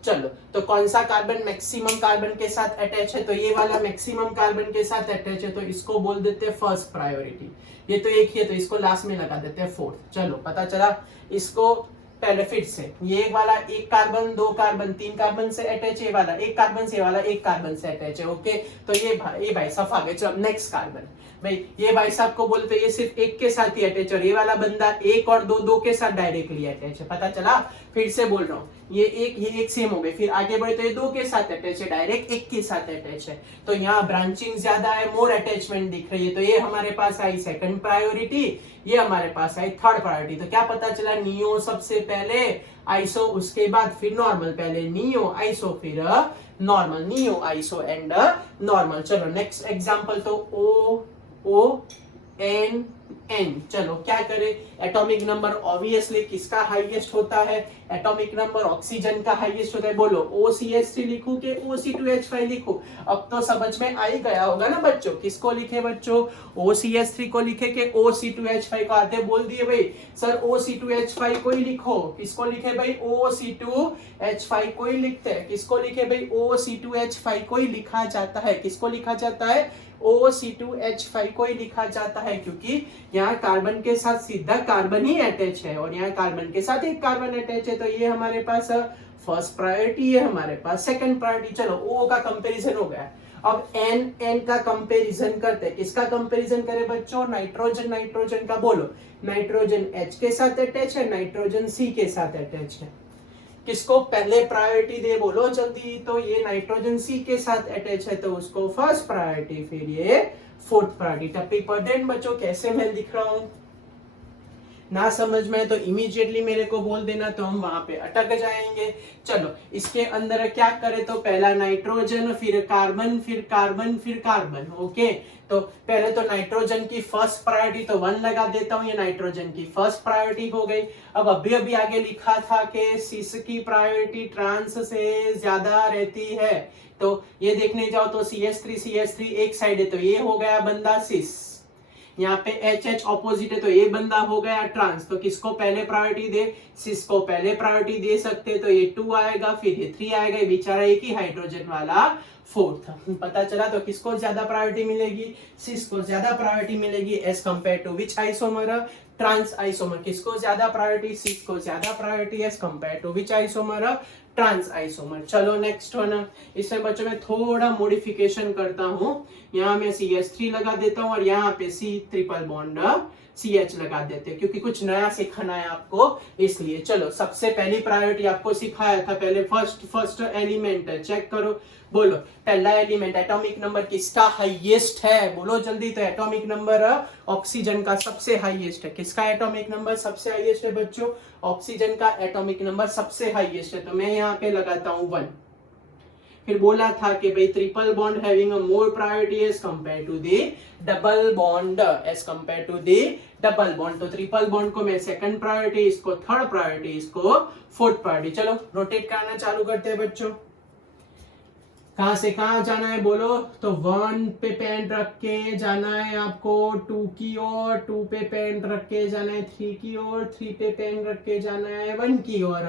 चलो तो कौन सा कार्बन मैक्सिमम कार्बन के साथ अटैच है, तो ये वाला मैक्सिमम कार्बन के साथ अटैच है, तो इसको बोल देते हैं फर्स्ट प्रायोरिटी। ये तो एक ही है तो इसको लास्ट में लगा देते हैं फोर्थ। चलो पता चला इसको पहले फिर से, ये वाला 1 कार्बन 2 कार्बन 3 कार्बन से अटैच है, ये वाला 1 कार्बन से, ये वाला 1 कार्बन से अटैच है। ओके तो ये भाई साहब आ गए। चलो नेक्स्ट कार्बन, भाई ये भाई साहब को बोलते हैं ये सिर्फ 1 के साथ ही अटैच, और ये वाला बंदा 1 और 2 के साथ डायरेक्टली अटैच है। पता चला, फिर से बोल रहा हूँ, ये एक सेम हो गए, फिर आगे बढ़े तो ये 2 के साथ अटैच है, डायरेक्ट 1 के साथ अटैच है, तो यहाँ ब्रांचिंग ज्यादा है, मोर अटैचमेंट दिख रही है, तो ये हमारे पास आई सेकंड प्रायोरिटी, ये हमारे पास आई थर्ड प्रायोरिटी। तो क्या पता चला, नियो सबसे पहले, आइसो उसके बाद, फिर नॉर्मल, पहले नियो आइसो फिर normal, neo iso and normal. चलो नेक्स्ट एग्जांपल, तो O N N। चलो क्या करें, एटॉमिक नंबर ऑब्वियसली किसका हाईएस्ट होता है, एटॉमिक नंबर ऑक्सीजन का हाईएस्ट होता है। बोलो OCH3 लिखूं कि OC2H5 लिखूं, अब तो समझ में आ ही गया होगा ना बच्चों, किसको लिखे बच्चों, OCH3 को लिखे कि OC2H5 को। आते बोल दिए भाई सर OC2H5 को ही लिखो, किसको लिखे भाई OC2H5 को ही लिखते हैं, किसको लिखे भाई OC2H5 को ही लिखा जाता है, किसको लिखा जाता है OC2H5 को ही लिखा जाता है, क्योंकि यहाँ कार्बन के साथ सीधा कार्बन ही अटैच है और यहाँ कार्बन के साथ एक कार्बन अटैच है, तो ये हमारे पास फर्स्ट प्रायोरिटी है, हमारे पास सेकंड प्रायोरिटी। चलो O का कंपैरिजन हो गया, अब N का कंपैरिजन करते हैं, किसका कंपैरिजन करें बच्चों, नाइट्रोजन का। बोलो नाइट्रोजन H के साथ अटैच है, नाइट्रोजन C के साथ अटैच है, किसको पहले प्रायोरिटी दे बोलो जल्दी। तो ये नाइट्रोजन सी के साथ अटैच है तो उसको फर्स्ट प्रायोरिटी, फिर ये फोर्थ प्रायोरिटी। टप्पी पढ़ें बच्चों, कैसे मैं लिख रहा हूं, ना समझ में तो इमीडिएटली मेरे को बोल देना, तो हम वहां पे अटक जाएंगे। चलो इसके अंदर क्या करें, तो पहला नाइट्रोजन, फिर कार्बन, फिर कार्बन, फिर कार्बन। ओके, तो पहले तो नाइट्रोजन की फर्स्ट प्रायोरिटी तो 1 लगा देता हूं, ये नाइट्रोजन की फर्स्ट प्रायोरिटी हो गई। अब अभी अभी आगे लिखा था कि सिस की प्रायोरिटी ट्रांस से ज्यादा रहती है, तो ये देखने जाओ तो CH3 एक साइड है तो ये हो गया बंदा सिस, यहाँ पे HH ऑपोजिट है तो ये बंदा हो गया ट्रांस। तो किसको पहले प्रायोरिटी दे, सिस को पहले प्रायोरिटी दे सकते, तो ये 2 आएगा, फिर ये 3 आएगा, ये बेचारा एक ही हाइड्रोजन वाला फोर्थ। पता चला, तो किसको ज्यादा प्रायोरिटी मिलेगी, सिस को ज्यादा प्रायोरिटी मिलेगी as compare to which isomer, trans isomer. किसको ज्यादा प्रायोरिटी, सिस को ज्यादा priority as compare to which isomer, trans isomer. चलो नेक्स्ट वन, इसमें बच्चों में थोड़ा मॉडिफिकेशन करता हूं, यहाँ मैं CH3 लगा देता हूं और यहाँ पे C ट्रिपल बॉन्ड CH लगा देते हैं, क्योंकि कुछ नया सिखाना है आपको इसलिए। चलो सबसे पहली प्रायोरिटी आपको सिखाया था पहले, फर्स्ट एलिमेंट है, चेक करो, बोलो पहला एलिमेंट एटॉमिक नंबर किसका हाईएस्ट है, बोलो जल्दी। तो एटॉमिक नंबर ऑक्सीजन का सबसे हाईएस्ट है। किसका एटॉमिक नंबर सबसे हाईएस्ट है बच्चों, ऑक्सीजन का एटॉमिक नंबर सबसे हाईएस्ट है, तो मैं यहाँ पे लगाता हूँ 1। फिर बोला था कि भाई triple bond having a more priority as compare to the double bond, as compare to the double bond. तो ट्रिपल बॉन्ड को मैं सेकंड प्रायोरिटी, इसको थर्ड प्रायोरिटी, इसको फोर्थ प्रायोरिटी। चलो रोटेट करना चालू करते हैं बच्चों। कहां से कहां जाना है बोलो, तो 1 पे पेन रख के जाना है आपको 2 की ओर, 2 पे पेन रख के जाना है 3 की ओर, 3 पे पेन रख के जाना है 1 की ओर।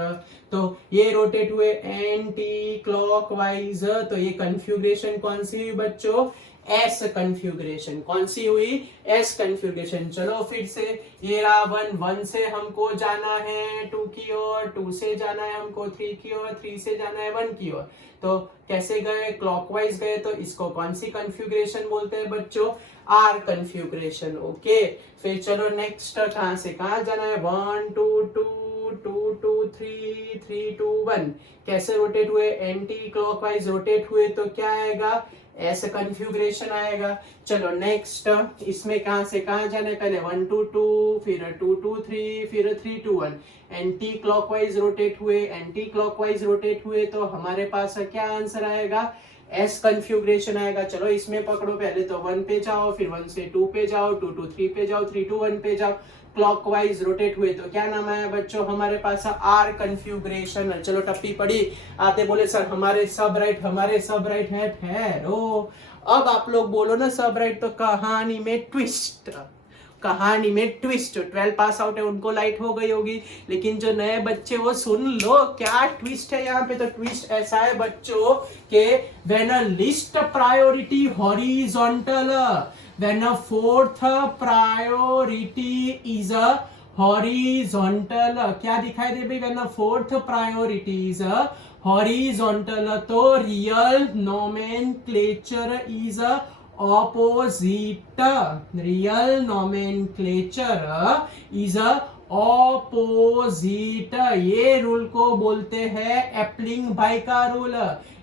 तो ये रोटेट हुए एंटी क्लॉकवाइज, तो ये कन्फ्यूग्रेशन कौन सी हुई बच्चों, एस कन्फ्यूग्रेशन। कौन सी हुई, एस कन्फ्यूग्रेशन। चलो फिर से ये रहा 1 से हमको जाना है 2 की ओर, 2 से जाना है हमको 3 की ओर, 3 से जाना है 1 की ओर। तो कैसे गए, क्लॉकवाइज गए, तो इसको कौन सी कन्फ्यूग्रेशन बोलते हैं बच्चों, आर कन्फ्यूग्रेशन। ओके, फिर चलो नेक्स्ट कहां से कहां जाना है, 1 2 2 2 2 3 3 2 1। कैसे रोटेट हुए, एंटी क्लॉकवाइज रोटेट हुए, तो क्या आएगा, ऐसे कन्फ्यूग्रेशन आएगा। चलो नेक्स्ट, इसमें कहां से कहां जाना है, पहले 1 2 2, फिर 2 2 3, फिर 3 2 1। एंटी क्लॉकवाइज रोटेट हुए, एंटी क्लॉकवाइज रोटेट हुए, तो हमारे पास क्या आंसर आएगा, एस कन्फ्यूग्रेशन आएगा। चलो इसमें पकड़ो, पहले तो 1 पे जाओ, फिर 1 से 2 पे जाओ, 2 2 3 पे जाओ, 3 2 1 पे जाओ, क्लॉकवाइज रोटेट हुए, तो क्या नाम आया बच्चों हमारे पास, आर कन्फ्यूग्रेशन। चलो टप्पी पड़ी, आते बोले सर हमारे सब राइट है, ठहरो। अब आप लोग बोलो ना सब राइट, तो कहानी में ट्विस्ट, कहानी में ट्विस्ट। 12 पास आउट है उनको लाइट हो गई होगी, लेकिन जो नए बच्चे वो सुन लो क्या ट्विस्ट है यहाँ पे। तो ट्विस्ट ऐसा है बच्चों कि when a list priority horizontal, when a fourth priority is a horizontal, क्या दिखाई दे भाई, when a fourth priority is a horizontal, तो real nomenclature is a opposite, real nomenclature is a opposite. ये रूल को बोलते हैं एप्लिंग बाय का rule.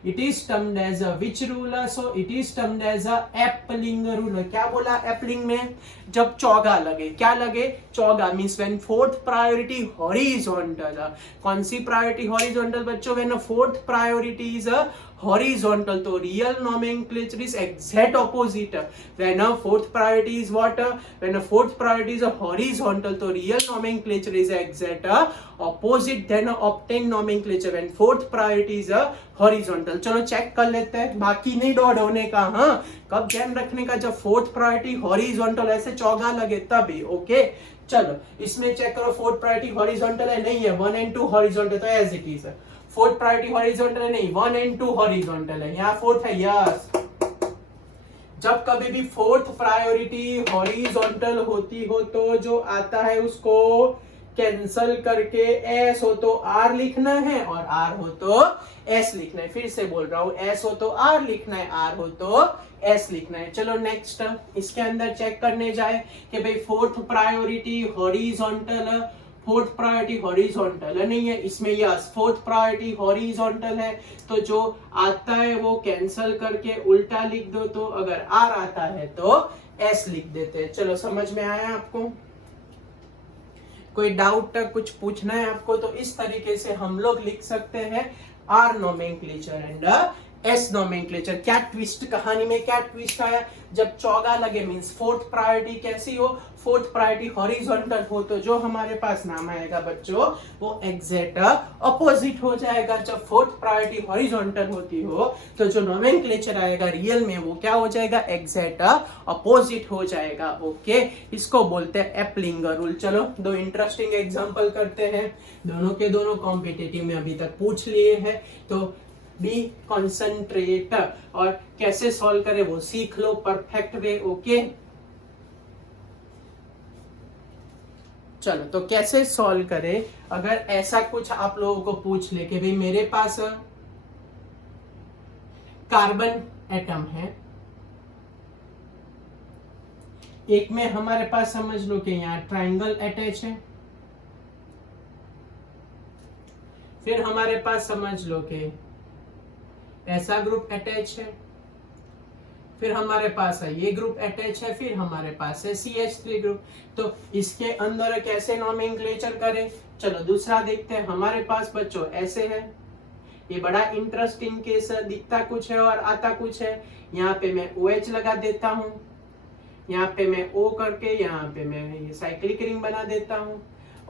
It is termed as a which rule, so it is termed as a एप्लिंग rule. क्या बोला एप्लिंग में, जब चौगा लगे, क्या लगे, चौगा means when fourth priority horizontal. कौन सी प्रायोरिटी हॉरिजॉन्टल बच्चों, when fourth priority is a horizontal, तो real nomenclature is exact opposite. When a fourth priority is what, when a fourth priority is a horizontal, तो real nomenclature is exact opposite than obtained nomenclature when fourth priority is a horizontal। चलो check कर लेते हैं, बाकी नहीं dot होने का, हाँ कब ध्यान रखने का, जब फोर्थ प्रायोरिटी हॉरिजॉन्टल ऐसे चौगा लगे तभी। ओके चलो इसमें चेक करो, फोर्थ प्रायोरिटी हॉरिजॉन्टल है, नहीं है, 1 and 2 हॉरिजॉन्टल, तो as it is. Fourth priority horizontal है, नहीं, 1 and 2 हॉरिजॉन्टल है, यहाँ फोर्थ है, यस। जब कभी भी फोर्थ प्रायोरिटी हॉरिजॉन्टल होती हो तो जो आता है उसको कैंसल करके एस हो तो आर लिखना है और आर हो तो एस लिखना है। फिर से बोल रहा हूं, एस हो तो आर लिखना है, आर हो तो एस लिखना है। चलो नेक्स्ट इसके अंदर चेक करने जाए कि भाई fourth priority horizontal fourth priority horizontal है, नहीं है इसमें, यस फोर्थ प्रायोरिटी हॉरिजॉन्टल है, तो जो आता है वो कैंसल करके उल्टा लिख दो, तो अगर आर आता है तो एस लिख देते हैं। चलो समझ में आया आपको? कोई डाउट कुछ पूछना है आपको तो इस तरीके से हम लोग लिख सकते हैं R nomenclature and S nomenclature. क्या ट्विस्ट कहानी में, क्या ट्विस्ट आया, जब चौगा लगे मींस फोर्थ प्रायोरिटी कैसी हो, फोर्थ प्रायोरिटी हॉरिजॉन्टल हो, तो जो हमारे पास नाम आएगा बच्चों वो एग्जैक्ट अपोजिट हो जाएगा। जब फोर्थ प्रायोरिटी हॉरिजॉन्टल होती हो तो जो नोमेनक्लेचर आएगा रियल में वो क्या हो जाएगा, एग्जैक्ट अपोजिट हो जाएगा। ओके, इसको बोलते हैं एप्लिंगर रूल। चलो दो इंटरेस्टिंग एग्जांपल करते हैं, दोनों के दोनों कॉम्पिटिटिव में अभी तक पूछ लिए हैं, तो बी कॉन्सेंट्रेट और कैसे सॉल्व करें वो सीख लो परफेक्ट वे। ओके चलो, तो कैसे सॉल्व करें, अगर ऐसा कुछ आप लोगों को पूछ ले कि भाई मेरे पास कार्बन एटम है, एक में हमारे पास समझ लो कि यहाँ ट्रायंगल अटैच है, फिर हमारे पास समझ लो कि ऐसा ग्रुप अटैच है, फिर हमारे पास है ये ग्रुप अटैच है, फिर हमारे पास है CH3 ग्रुप। तो इसके अंदर कैसे नोमेनक्लेचर करें, चलो दूसरा देखते हैं। हमारे पास बच्चों ऐसे है, ये बड़ा इंटरेस्टिंग केस है, दिखता कुछ है और आता कुछ है। यहाँ पे मैं OH लगा देता हूँ, यहाँ पे मैं O करके यहाँ पे मैं ये साइक्लिक रिंग बना देता हूँ।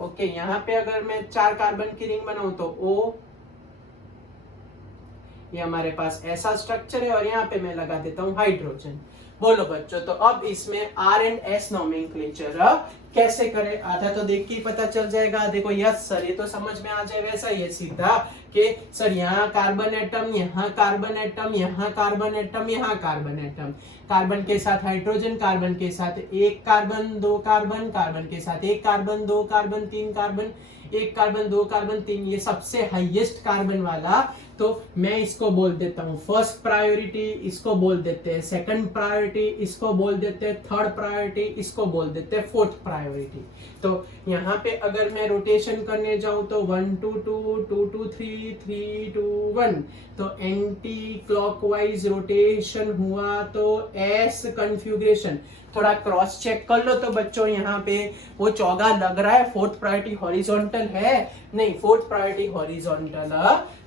ओके, यहाँ पे अगर मैं 4 कार्बन की रिंग बनाऊं तो O, ये हमारे पास ऐसा स्ट्रक्चर है, और यहाँ पे मैं लगा देता हूँ हाइड्रोजन। बोलो बच्चों, तो अब इसमें आर एंड एस नोमेनक्लेचर कैसे करें, आधा तो देख के ही पता चल जाएगा। देखो यस सर, ये तो समझ में आ जाए, वैसा ये सीधा कि सर यहाँ कार्बन एटम, यहाँ कार्बन एटम, यहाँ कार्बन एटम, यहाँ कार्बन एटम, कार्बन के साथ हाइड्रोजन, कार्बन के साथ एक कार्बन, दो कार्बन, कार्बन के साथ एक कार्बन, दो कार्बन, तीन कार्बन, एक कार्बन, दो कार्बन, तीन, ये सबसे हाईएस्ट कार्बन वाला, तो मैं इसको बोल देता हूँ फर्स्ट प्रायोरिटी, इसको बोल देते हैं सेकंड प्रायोरिटी, इसको बोल देते हैं थर्ड प्रायोरिटी, इसको बोल देते हैं फोर्थ प्रायोरिटी। तो यहाँ पे अगर मैं रोटेशन करने जाऊं तो 1 2 2 2 2 3 3 2 1, तो एंटी क्लॉकवाइज रोटेशन हुआ, तो एस कन्फ्यूग्रेशन। थोड़ा क्रॉस चेक कर लो तो बच्चों यहाँ पे वो चौगा लग रहा है, फोर्थ प्रायोरिटी हॉरिजॉन्टल है, नहीं फोर्थ प्रायोरिटी हॉरिजॉन्टल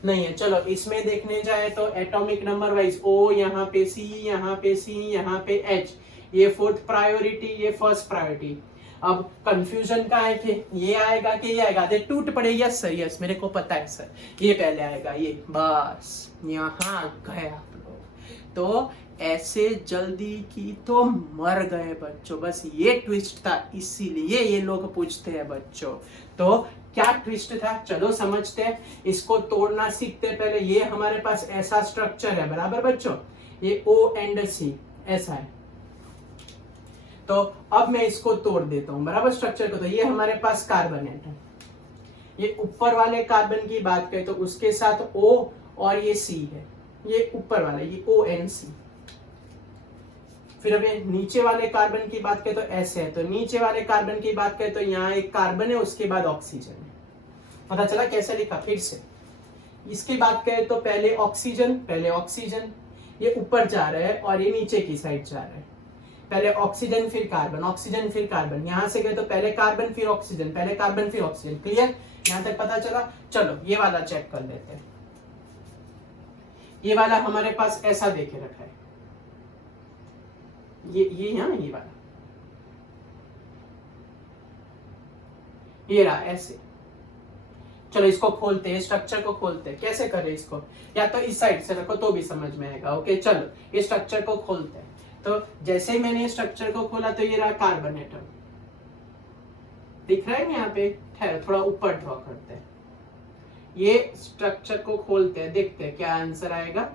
नहीं है। चलो इसमें देखने जाए तो एटॉमिक नंबर वाइज O, यहाँ पे C, यहाँ पे C, यहाँ पे H, ये फोर्थ प्रायोरिटी, ये फर्स्ट प्रायोरिटी। अब कंफ्यूजन का है कि ये आएगा कि ये आएगा, दे टूट पड़े। यस सर, यस मेरे को पता है सर, ये पहले आएगा, ये बस यहाँ गए आप लोग। तो ऐसे जल्दी की तो मर गए बच्चों, बस ये ट्विस्ट था, इसीलिए ये लोग पूछते हैं बच्चों। तो क्या ट्विस्ट था, चलो समझते हैं, इसको तोड़ना सीखते हैं। पहले ये हमारे पास ऐसा स्ट्रक्चर है, बराबर बच्चों, ये O एंड C ऐसा है, तो अब मैं इसको तोड़ देता हूं, बराबर स्ट्रक्चर को। तो ये हमारे पास कार्बन है, ये ऊपर वाले कार्बन की बात करें तो उसके साथ O और ये C है, ये ऊपर वाला, ये ONC। फिर अगर नीचे वाले कार्बन की बात करें तो ऐसे है, तो नीचे वाले कार्बन की बात करें तो यहाँ एक कार्बन है, उसके बाद ऑक्सीजन है। पता चला कैसे लिखा, फिर से इसकी बात करें तो पहले ऑक्सीजन, ये ऊपर जा रहा है और ये नीचे की साइड जा रहा है, पहले ऑक्सीजन फिर कार्बन, ऑक्सीजन फिर कार्बन, यहां से गए तो पहले कार्बन फिर ऑक्सीजन, पहले कार्बन फिर ऑक्सीजन। क्लियर, यहां तक पता चला। चलो ये वाला चेक कर लेते हैं। ये वाला हमारे पास ऐसा देके रखा है, ये यहाँ, ये वाला ये रहा ऐसे। चलो इसको खोलते हैं, स्ट्रक्चर को खोलते हैं। कैसे करें इसको, या तो इस साइड से रखो तो भी समझ में आएगा। ओके चलो ये स्ट्रक्चर को खोलते हैं। तो जैसे ही मैंने स्ट्रक्चर को खोला तो ये रहा कार्बन एटम, दिख रहा है यहाँ पे, ठहरो थोड़ा ऊपर ड्रॉ करते हैं। ये स्ट्रक्चर को खोलते हैं, देखते हैं क्या आंसर आएगा।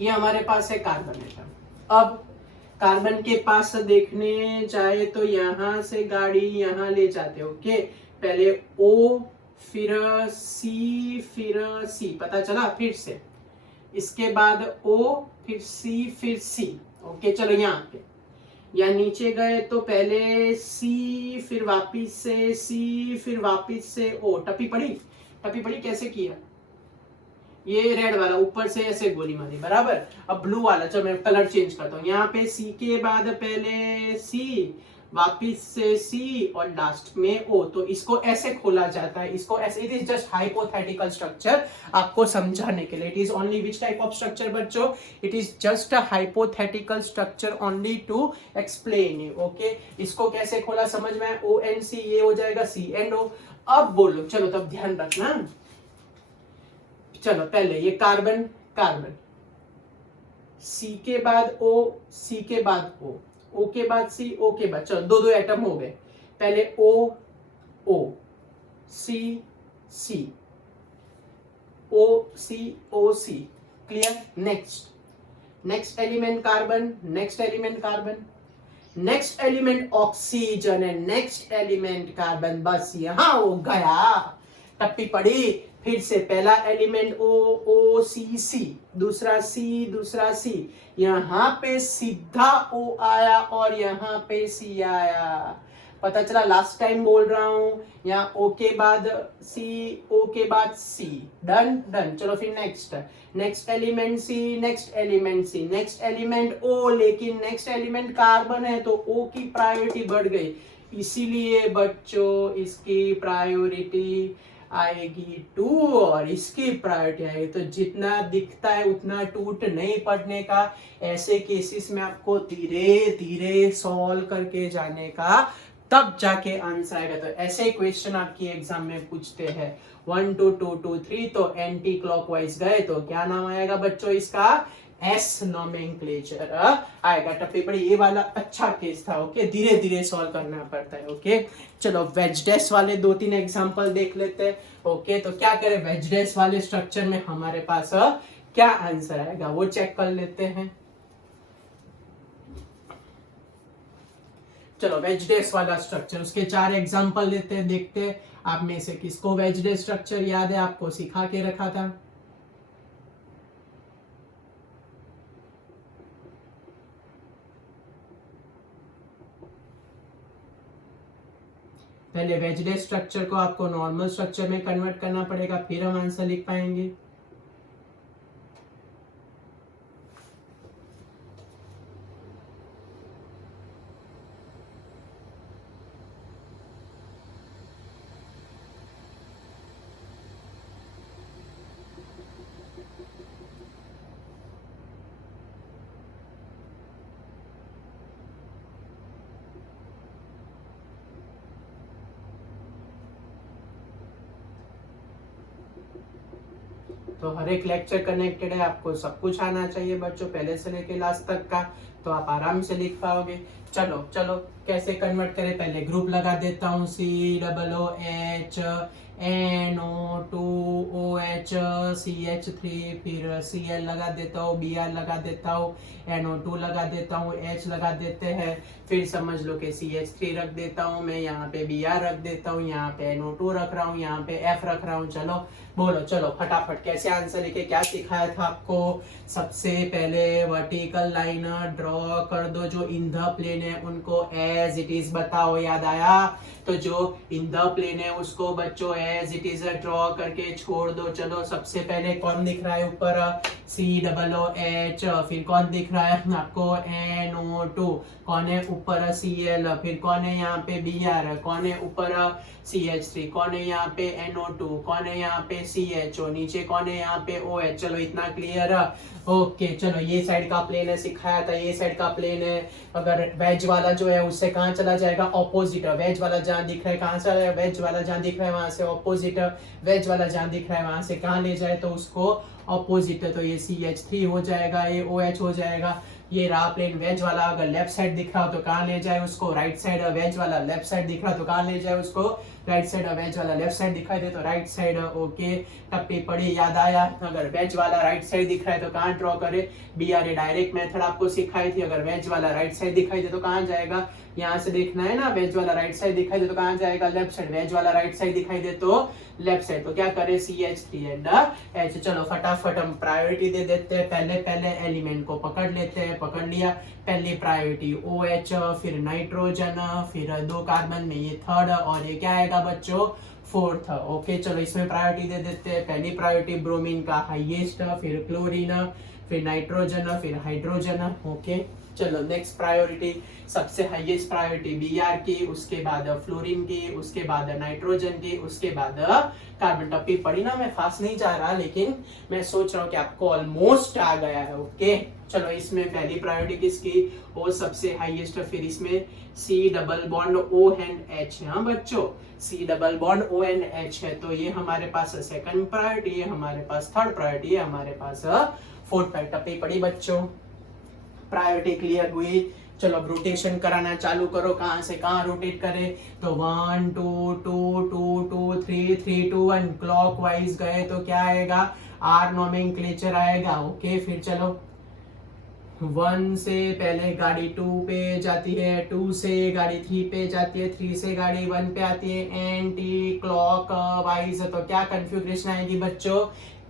ये हमारे पास है कार्बन एटम। अब कार्बन के पास देखने जाए तो यहां से गाड़ी यहां ले जाते, ओके, पहले O फिर C फिर C, पता चला, फिर से इसके बाद O फिर C फिर C। ओके चलो यहाँ पे या नीचे गए तो पहले सी, फिर वापिस से सी, फिर वापिस से ओ। टप्पी पड़ी? टप्पी पड़ी? कैसे किया? ये रेड वाला ऊपर से ऐसे गोली मारी, बराबर। अब ब्लू वाला, चलो मैं कलर चेंज करता हूँ। यहाँ पे सी के बाद पहले सी, वापिस से सी और लास्ट में ओ। तो इसको ऐसे खोला जाता है, इसको ऐसे। It is just hypothetical structure, आपको समझाने के लिए। It is only which type of structure बच्चों? It is just a hypothetical structure only to explain you. Okay, इसको कैसे खोला समझ में? ओ एन सी, ये हो जाएगा सी एंड ओ। अब बोलो, चलो तब ध्यान रखना। चलो पहले ये कार्बन, कार्बन, सी के बाद ओ, सी के बाद ओ के बाद सी, ओ के बाद, चलो दो दो एटम हो गए। पहले O C C, O C. Clear? Next element carbon, next element carbon, next element oxygen and next element carbon. बस यहां हो गया। टप्पी पड़ी। फिर से पहला एलिमेंट ओ सी, दूसरा सी, यहां पे सीधा ओ आया और यहां पे सी आया। पता चला? लास्ट टाइम बोल रहा हूं, यहाँ ओ के बाद सी, ओ के बाद सी। डन। चलो फिर नेक्स्ट एलिमेंट सी, नेक्स्ट एलिमेंट ओ, लेकिन नेक्स्ट एलिमेंट कार्बन है तो ओ की प्रायोरिटी बढ़ गई, इसीलिए बच्चों इसकी प्रायोरिटी आएगी 2 और इसकी प्रायोरिटी आएगी। तो जितना दिखता है उतना टूट नहीं पड़ने का। ऐसे केसेस में आपको धीरे धीरे सॉल्व करके जाने का, तब जाके आंसर आएगा। तो ऐसे क्वेश्चन आपकी एग्जाम में पूछते हैं 1 2 2 2 3, तो एंटी क्लॉकवाइज गए तो क्या नाम आएगा बच्चों इसका? एस नोमेनक्लेचर आएगा। टप्पी पड़ी। ये वाला अच्छा केस था। ओके, धीरे धीरे सॉल्व करना पड़ता है। ओके, चलो वेजडेस वाले 2-3 एग्जांपल देख लेते हैं। ओके, तो क्या करें, वेजडेस वाले स्ट्रक्चर में हमारे पास क्या आंसर आएगा वो चेक कर लेते हैं। चलो वेजडेस वाला स्ट्रक्चर, उसके 4 एग्जांपल लेते हैं, देखते हैं आप में से किसको वेजडेस स्ट्रक्चर याद है, आपको सिखा के रखा था। पहले वेजडेस स्ट्रक्चर को आपको नॉर्मल स्ट्रक्चर में कन्वर्ट करना पड़ेगा, फिर हम आंसर लिख पाएंगे। तो हर एक लेक्चर कनेक्टेड है, आपको सब कुछ आना चाहिए बच्चों, पहले से लेके लास्ट तक का, तो आप आराम से लिख पाओगे। चलो कैसे कन्वर्ट करें, पहले ग्रुप लगा देता हूँ, COOH NO2OH CH3, फिर Cl लगा देता हूँ, Br लगा देता हूँ, NO2 लगा देता हूँ, H लगा देते हैं, फिर समझ लो कि CH3 रख देता हूँ मैं, यहाँ पे Br रख देता हूँ, यहाँ पे NO2 रख रहा हूँ, यहाँ पे F रख रहा हूँ। चलो बोलो, चलो फटाफट कैसे आंसर लिखे। क्या सिखाया था आपको? सबसे पहले वर्टिकल लाइन ड्रॉ कर दो, जो इन द प्लेन है उनको एज इट इज बताओ। याद आया? तो जो इन द प्लेन है उसको बच्चों एज इट इज ड्रॉ करके छोड़ दो। चलो सबसे पहले कौन दिख रहा है ऊपर? COOH, फिर कौन दिख रहा है आपको? NO2, कौन है ऊपर? Cl, फिर कौन है यहाँ पे? Br, कौन है ऊपर? CH3, कौन है यहाँ पे? NO2, कौन है यहाँ पे? CHO, नीचे कौन है यहाँ पे? OH। चलो इतना क्लियर है? ओके, चलो ये साइड का प्लेन है, सिखाया था, ये साइड का प्लेन है। अगर वेज वाला जो है उससे कहाँ चला जाएगा? ऑपोजिट। वेज वाला जहाँ दिख रहा है कहाँ से? वेज वाला जहाँ दिख रहा है वहां से ऑपोजिट, वेज वाला जहाँ दिख रहा है वहां से कहाँ ले जाए? तो उसको ऑपोजिट है, तो ये CH3 हो जाएगा, ये OH हो जाएगा। ये रहा प्लेन वेज वाला, अगर लेफ्ट साइड दिख रहा हो तो कहाँ ले जाए उसको? Right side. वेज वाला लेफ्ट साइड दिख रहा तो कहाँ ले जाए उसको? Right side. वेज वाला लेफ्ट साइड दिखाई दे तो राइट साइड। ओके, टप्पी पड़ी। याद आया? अगर वेज वाला राइट साइड दिख रहा है तो कहाँ ड्रॉ करे? BR, डायरेक्ट मेथड आपको सिखाई थी। अगर वेज वाला राइट साइड दिखाई दे तो कहाँ जाएगा? यहाँ से देखना है ना, वेज वाला राइट साइड दिखाई दे तो कहाँ जाएगा? Left side. वेज वाला राइट साइड दिखाई दे तो लेफ्ट साइड। तो क्या करे? CH3 and H। चलो फटाफट हम प्रायोरिटी दे देते हैं, पहले एलिमेंट को पकड़ लेते हैं। पकड़ लिया, पहली प्रायोरिटी OH, फिर नाइट्रोजन, फिर 2 कार्बन में ये थर्ड, और ये क्या आएगा बच्चों, फोर्थ। ओके चलो इसमें प्रायोरिटी दे देते हैं। पहली प्रायोरिटी ब्रोमीन का हाईएस्ट, फिर क्लोरीन, फिर नाइट्रोजन, फिर हाइड्रोजन। ओके चलो नेक्स्ट प्रायोरिटी, सबसे हाईएस्ट प्रायोरिटी Br की, उसके बाद फ्लोरीन की, उसके बाद नाइट्रोजन की, उसके बाद कार्बन। टप्पी पड़ी ना, मैं फास्ट नहीं जा रहा, लेकिन मैं सोच रहा हूँ कि आपको ऑलमोस्ट आ गया है। ओके चलो इसमें पहली प्रायोरिटी किसकी, O सबसे हाईएस्ट, फिर इसमें C double bond O and H है। हाँ बच्चों, C double bond O and H है, तो ये हमारे पास सेकंड प्रायोरिटी है, हमारे पास थर्ड प्रायोरिटी है, हमारे पास फोर्थ प्रायोरिटी। टप्पी पड़ी बच्चों, प्रायोरिटी क्लियर हुई। चलो अब रोटेशन कराना चालू करो, कहां से कहां रोटेट करे, तो 1 2 2 2 2 3 3 2 1 क्लॉकवाइज गए तो क्या आएगा, आर नोमेनक्लेचर आएगा। ओके फिर चलो 1 से पहले गाड़ी 2 पे जाती है, 2 से गाड़ी 3 पे जाती है, 3 से गाड़ी 1 पे आती है, एंटी क्लॉक वाइज, तो क्या कंफ्यूग्रेशन आएगी बच्चों,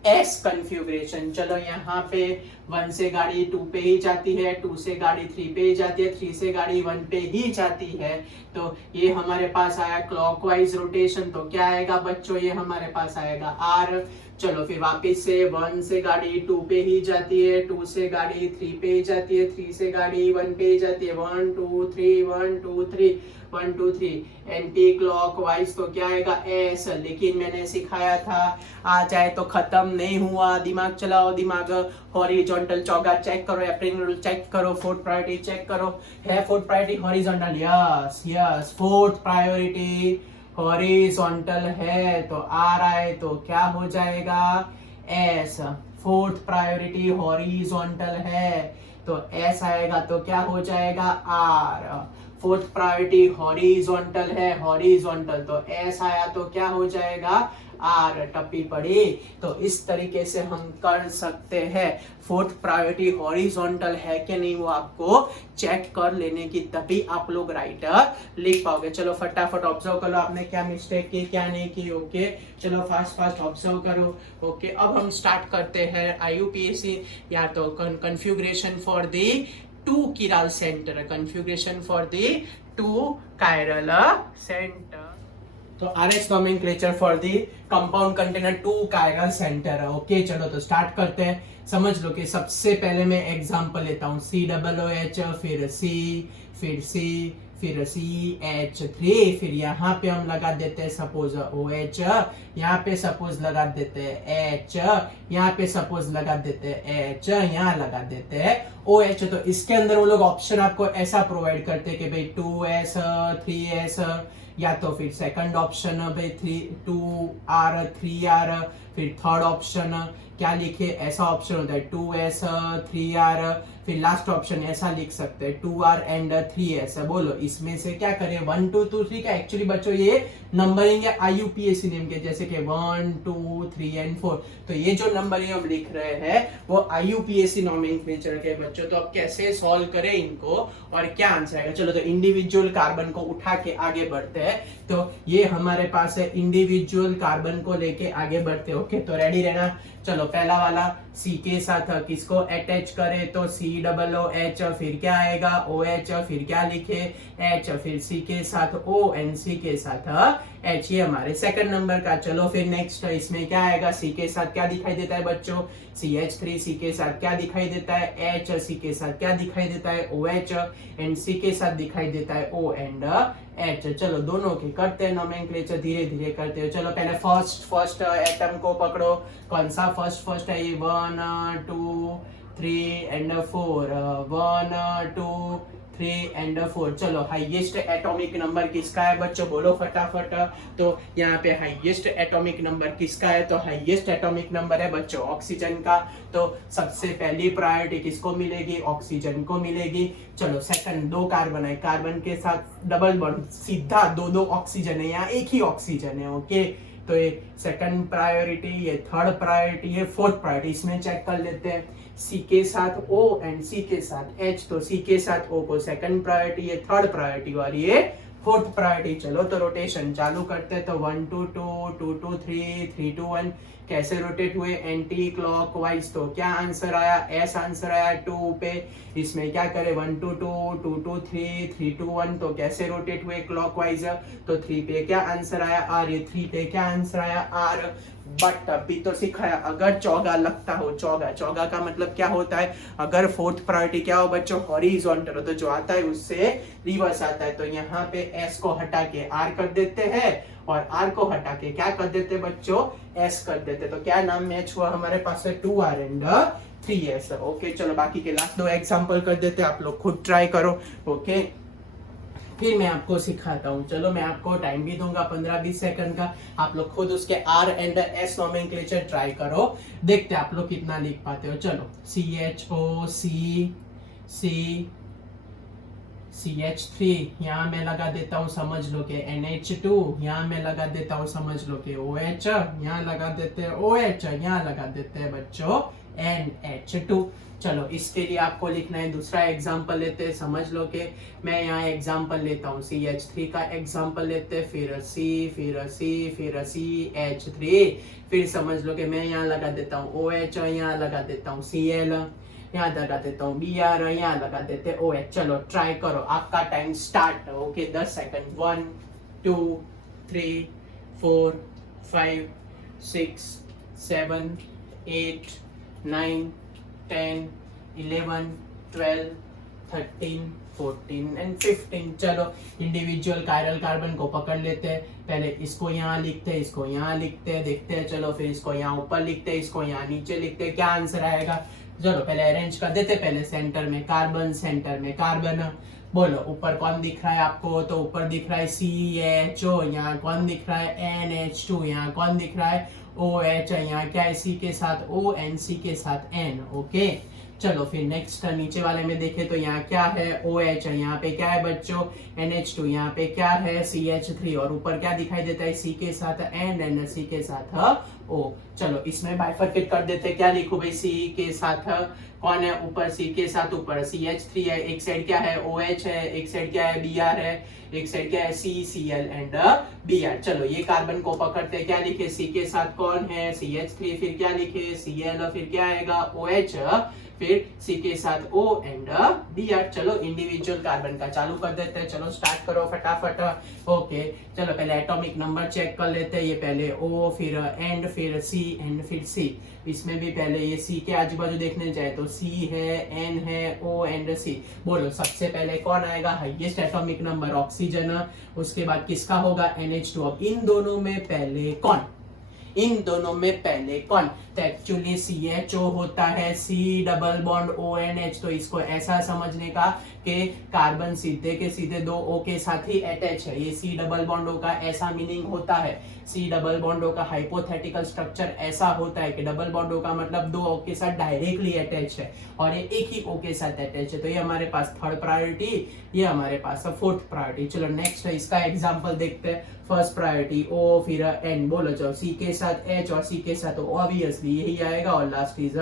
एस कंफ्यूग्रेशन। चलो यहाँ पे 1 से गाड़ी 2 पे ही जाती है, 2 से गाड़ी 3 पे ही जाती है, 3 से गाड़ी 1 पे ही जाती है, तो ये हमारे पास आया क्लॉकवाइज रोटेशन। तो क्या आएगा बच्चों, ये हमारे पास आएगा आर। चलो फिर वापस से 1 से गाड़ी 2 पे ही जाती है, 2 से गाड़ी 3 पे ही जाती है, 3 से गाड़ी 1 पे ही जाती है, 1 2 3 1 2 3 1 2 3 एंटी क्लॉकवाइज, तो क्या आएगा एस। लेकिन मैंने सिखाया था, आ जाए तो खत्म नहीं हुआ, दिमाग चलाओ, दिमाग। हॉरिजॉन्टल चौगा चेक करो, एप्रिल रूल चेक करो, फोर्थ प्रायोरिटी चेक करो, है fourth priority horizontal, yes yes fourth priority horizontal है, तो आर आए तो क्या हो जाएगा, एस। फोर्थ प्रायोरिटी हॉरिजॉन्टल है तो एस आएगा, तो क्या हो जाएगा, आर। फोर्थ प्रायोरिटी हॉरिजॉन्टल है, हॉरिजॉन्टल, तो एस आया तो क्या हो जाएगा, आर। टप्पी पड़ी, तो इस तरीके से हम कर सकते हैं। फोर्थ प्रायोरिटी हॉरिजॉन्टल है कि नहीं वो आपको चेक कर लेने की, तभी आप लोग राइट लिख पाओगे। चलो फटाफट ऑब्जर्व करो आपने क्या मिस्टेक की क्या नहीं की। ओके चलो फास्ट फास्ट ऑब्जर्व करो। ओके अब हम स्टार्ट करते हैं IUPAC, या तो configuration for the 2 chiral center, configuration for the 2 chiral center. तो RH nomenclature for the compound container 2 chiral center। Okay चलो तो स्टार्ट करते हैं। समझ लो कि सबसे पहले मैं एग्जांपल लेता हूँ, COOH, फिर C, फिर C, फिर CH3, फिर यहाँ पे हम लगा देते हैं सपोज OH, यहाँ पे सपोज लगा देते हैं H, यहाँ पे सपोज लगा देते हैं H, यहाँ लगा देते हैं OH। तो इसके अंदर वो लोग ऑप्शन आपको ऐसा प्रोवाइड करते हैं कि भाई 2S 3S, या तो फिर सेकंड ऑप्शन भाई 2R 3R, फिर थर्ड ऑप्शन क्या लिखे, ऐसा ऑप्शन होता है 2S 3R, फिर लास्ट ऑप्शन ऐसा लिख सकते हैं 2R एंड 3S। बोलो इसमें से क्या करें, 1 2 2 3 का एक्चुअली बच्चों ये नंबरिंग है IUPAC नेम के, जैसे कि 1 2 3 एंड 4, तो ये जो नंबरिंग हम लिख रहे हैं वो IUPAC नोमेनक्लेचर के बच्चों। तो अब कैसे सॉल्व करें इनको और क्या आंसर आएगा, चलो तो इंडिविजुअल कार्बन को उठा के आगे बढ़ते हैं। तो ये हमारे पास है, इंडिविजुअल कार्बन को लेके आगे बढ़ते। ओके तो रेडी रहना। चलो पहला वाला C के साथ किसको अटैच करे, तो COOH, फिर क्या आएगा OH, फिर क्या लिखे H, फिर C के साथ O एंड C के साथ H, ये हमारे सेकंड नंबर का। चलो फिर नेक्स्ट इसमें क्या आएगा, C के साथ क्या दिखाई देता है बच्चों, CH3, C के साथ क्या दिखाई देता है H, C के साथ क्या दिखाई देता है OH, एंड C के साथ दिखाई देता है O एंड H। चलो दोनों के करते हैं नोमेनक्लेचर, धीरे धीरे करते हो। चलो पहले फर्स्ट एटम को पकड़ो, कौन सा फर्स्ट है ये, 1 2 3 एंड 4, 1 2 3 एंड 4। चलो हाईएस्ट एटॉमिक नंबर किसका है बच्चों, बोलो फटाफट। तो यहाँ पे हाईएस्ट एटॉमिक नंबर किसका है, तो हाईएस्ट एटॉमिक नंबर है बच्चों ऑक्सीजन का। तो सबसे पहली प्रायोरिटी किसको मिलेगी, ऑक्सीजन को मिलेगी। चलो सेकंड 2 कार्बन है, कार्बन के साथ डबल बॉन्ड, सीधा 2 ऑक्सीजन है, यहाँ एक ही ऑक्सीजन है। ओके तो ये सेकंड प्रायोरिटी, ये थर्ड प्रायोरिटी, ये फोर्थ प्रायोरिटी, इसमें चेक कर लेते हैं। C के साथ O एंड C के साथ H, तो C के साथ O को सेकंड प्रायोरिटी, ये थर्ड प्रायोरिटी और ये फोर्थ प्रायोरिटी। चलो तो रोटेशन चालू करते हैं, तो 1 2 2 2 2 3 3 2 1 कैसे रोटेट हुए एंटी क्लॉकवाइज। तो क्या आंसर आया, एस आंसर आया 2 पे। इसमें क्या करे 1 2 2 2 2 3 3 2 1 तो कैसे रोटेट हुए क्लॉकवाइज, तो 3 पे क्या आंसर आया आर, ये 3 पे क्या आंसर आया आर। बट अभी तो सिखाया अगर चौगा लगता हो, चौगा, चौगा का मतलब क्या होता है, अगर फोर्थ प्रायोरिटी क्या हो बच्चों हॉरिजॉन्टल हो तो जो आता है उससे रिवर्स आता है। तो यहाँ पे एस को हटा के आर कर देते हैं और आर को हटा के क्या कर देते हैं बच्चों, एस कर देते। तो क्या नाम मैच हुआ हमारे पास है 2R एंड 3S। ओके चलो बाकी के लास्ट 2 एग्जांपल कर देते हैं, आप लोग खुद ट्राई करो। ओके फिर मैं आपको सिखाता हूँ। चलो मैं आपको टाइम भी दूंगा 15-20 सेकंड का, आप लोग खुद उसके R and S nomenclature try करो, देखते हैं आप लोग कितना लिख पाते हो। चलो CHO CH3 यहाँ मैं लगा देता हूँ, समझ लो कि NH2 यहाँ मैं लगा देता हूँ, समझ लो कि OH यहाँ लगा देते हैं, OH यहाँ लगा देते हैं बच्चों NH2। चलो इसके लिए आपको लिखना है, दूसरा एग्जांपल लेते हैं, समझ लो कि मैं यहाँ एग्जांपल लेता हूँ CH3 का एग्जांपल लेते हैं, फिर CH3, फिर समझ लो कि मैं यहाँ लगा देता हूँ OH, यहाँ लगा देता हूँ Cl, यहाँ लगा देता हूँ Br, यहाँ लगा देते हैं OH। चलो ट्राई करो, आपका time start. Okay 10 second, 1 2 3 4 5 6 7 8 9 10 11 12 13 14 and 15। चलो इंडिविजुअल कायरल कार्बन को पकड़ लेते हैं, पहले इसको यहाँ लिखते हैं, इसको यहाँ लिखते हैं, देखते हैं। चलो फिर इसको यहाँ ऊपर लिखते हैं, इसको यहाँ नीचे लिखते हैं, क्या आंसर आएगा। चलो पहले अरेंज कर देते, पहले सेंटर में कार्बन, सेंटर में कार्बन। बोलो ऊपर कौन दिख रहा है आपको, तो ऊपर दिख रहा है CHO, यहाँ कौन दिख रहा है NH2, यहाँ कौन दिख रहा है OH, यहाँ क्या है C के साथ O एंड C के साथ N। ओके चलो फिर नेक्स्ट नीचे वाले में देखें तो यहाँ क्या है OH, यहाँ पे क्या है बच्चों NH2, यहाँ पे क्या है CH3 और ऊपर क्या दिखाई देता है C के साथ N एंड C के साथ O। चलो इसमें बाइफरकेट कर देते हैं, क्या लिखो भाई C के साथ कौन है ऊपर, C के साथ ऊपर CH3 है, एक साइड क्या है OH है, एक साइड क्या है Br है, एक साइड क्या है CCl एंड Br। चलो ये कार्बन को पकड़ते हैं, क्या लिखे C के साथ कौन है CH3, फिर क्या लिखे Cl, फिर क्या आएगा OH, फिर C के साथ O एंड Br। चलो इंडिविजुअल कार्बन का चालू कर देते हैं, चलो स्टार्ट करो फटाफट। ओके चलो पहले एटॉमिक नंबर चेक कर लेते हैं, ये पहले O फिर एंड फिर C एंड फिर C। इसमें भी पहले ये C के आजू बाजू देखने जाए तो C है, N है, O एंड C। बोलो सबसे पहले कौन आएगा, हाईएस्ट एटॉमिक नंबर ऑक्सीजन, उसके बाद किसका होगा NH2। अब इन दोनों में पहले कौन, इन दोनों में पहले कौन, तो एक्चुअली CHO होता है C डबल बॉन्ड ONH। तो इसको ऐसा समझने का कि कार्बन सीधे के सीधे 2 O के साथ ही अटैच है, ये C डबल बॉन्ड O का ऐसा मीनिंग होता है। C डबल बॉन्ड O का हाइपोथेटिकल स्ट्रक्चर ऐसा होता है कि डबल बॉन्ड O का मतलब 2 O के साथ डायरेक्टली अटैच है और ये एक ही O के साथ अटैच है। तो ये हमारे पास थर्ड प्रायोरिटी, ये हमारे पास फोर्थ प्रायोरिटी। चलो नेक्स्ट इसका एग्जांपल देखते हैं। फर्स्ट प्रायोरिटी O फिर N, बोलो चलो C के साथ H और C के साथ O, ऑब्वियसली यही आएगा और लास्ट इज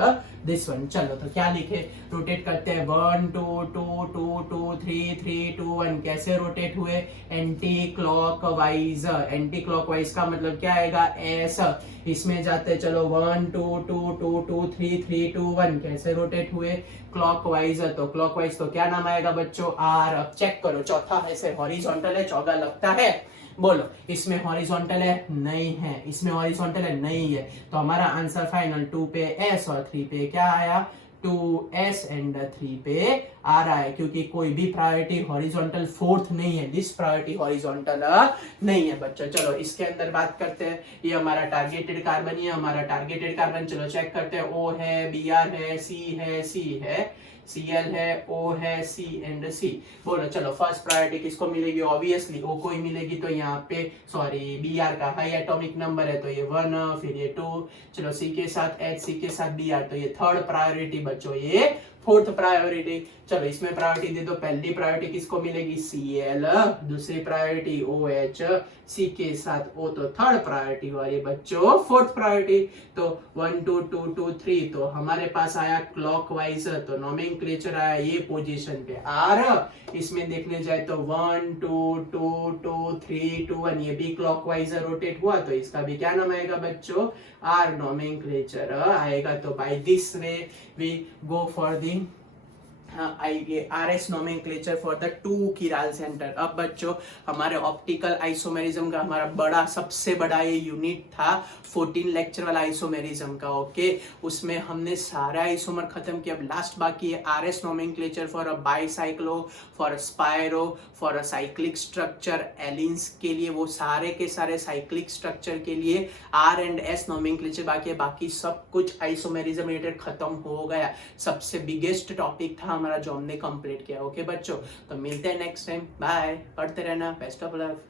दिस वन। चलो तो क्या लिखे, रोटेट करते हैं 1 2 2 2 2 3 3 2 1। कैसे रोटेट हुए, एंटी क्लॉकवाइज, एंटी क्लॉकवाइज का मतलब क्या आएगा S। इसमें जाते चलो 1 2 2 2 2 3 3 2 1 कैसे रोटेट हुए क्लॉकवाइज, तो क्लॉकवाइज तो क्या नाम आएगा बच्चों R। अब चेक करो चौथा ऐसे हॉरिजॉन्टल है, चौगा लगता है, बोलो इसमें हॉरिजॉन्टल है नहीं है, इसमें हॉरिजॉन्टल है नहीं है, तो हमारा आंसर फाइनल 2 पे S और 3 पे क्या आया 2S एंड 3 पे आ रहा है, क्योंकि कोई भी प्रायोरिटी हॉरिजॉन्टल फोर्थ नहीं है, दिस प्रायोरिटी हॉरिजॉन्टल नहीं है बच्चों। चलो इसके अंदर बात करते हैं, ये हमारा टारगेटेड कार्बन, ये हमारा टारगेटेड कार्बन। चलो चेक करते हैं, O है, Br है, C है, C है, Cl है, O है, C एंड C। बोलो चलो फर्स्ट प्रायोरिटी किसको मिलेगी, ऑब्वियसली O को ही मिलेगी। तो यहाँ पे सॉरी Br का हाई एटॉमिक नंबर है तो ये 1 फिर ये 2। चलो C के साथ H, C के साथ Br, तो ये थर्ड प्रायोरिटी बच्चों, ये फोर्थ प्रायोरिटी, चलो इसमें प्रायोरिटी दे दो। पहली प्रायोरिटी किसको मिलेगी, Cl, दूसरी प्रायोरिटी OH, C के साथ O, तो थर्ड प्रायोरिटी वाली बच्चों फोर्थ प्रायोरिटी। तो 1 2 2 2 3, तो हमारे पास आया क्लॉकवाइज, तो नोमेनक्लेचर आया ये पोजीशन पे R। इसमें देखने जाए तो 1 2 2 2 3 2 1, ये भी क्लॉकवाइज रोटेट हुआ, तो इसका भी क्या नाम आएगा बच्चों, R नोमेनक्लेचर आएगा। तो by this way we go for the RS nomenclature for the two chiral center। अब बच्चों हमारे ऑप्टिकल आइसोमेरिज्म का हमारा बड़ा सबसे बड़ा ये यूनिट था 14 लेक्चर वाला आइसोमेरिज्म का, ओके। उसमें हमने सारा आइसोमर खत्म किया। अब लास्ट बाकी है RS nomenclature for a bicyclo, for a spiro, for a cyclic structure. Allenes के लिए वो सारे के सारे साइक्लिक स्ट्रक्चर के लिए R and S nomenclature बाकी है। बाकी सब कुछ आइसोमेरिज्म रिलेटेड खत्म हो गया। सबसे बिगेस्ट टॉपिक था हमारा जो हमने कंप्लीट किया, ओके बच्चों। तो मिलते हैं नेक्स्ट टाइम, बाय, पढ़ते रहना, बेस्ट ऑफ लक।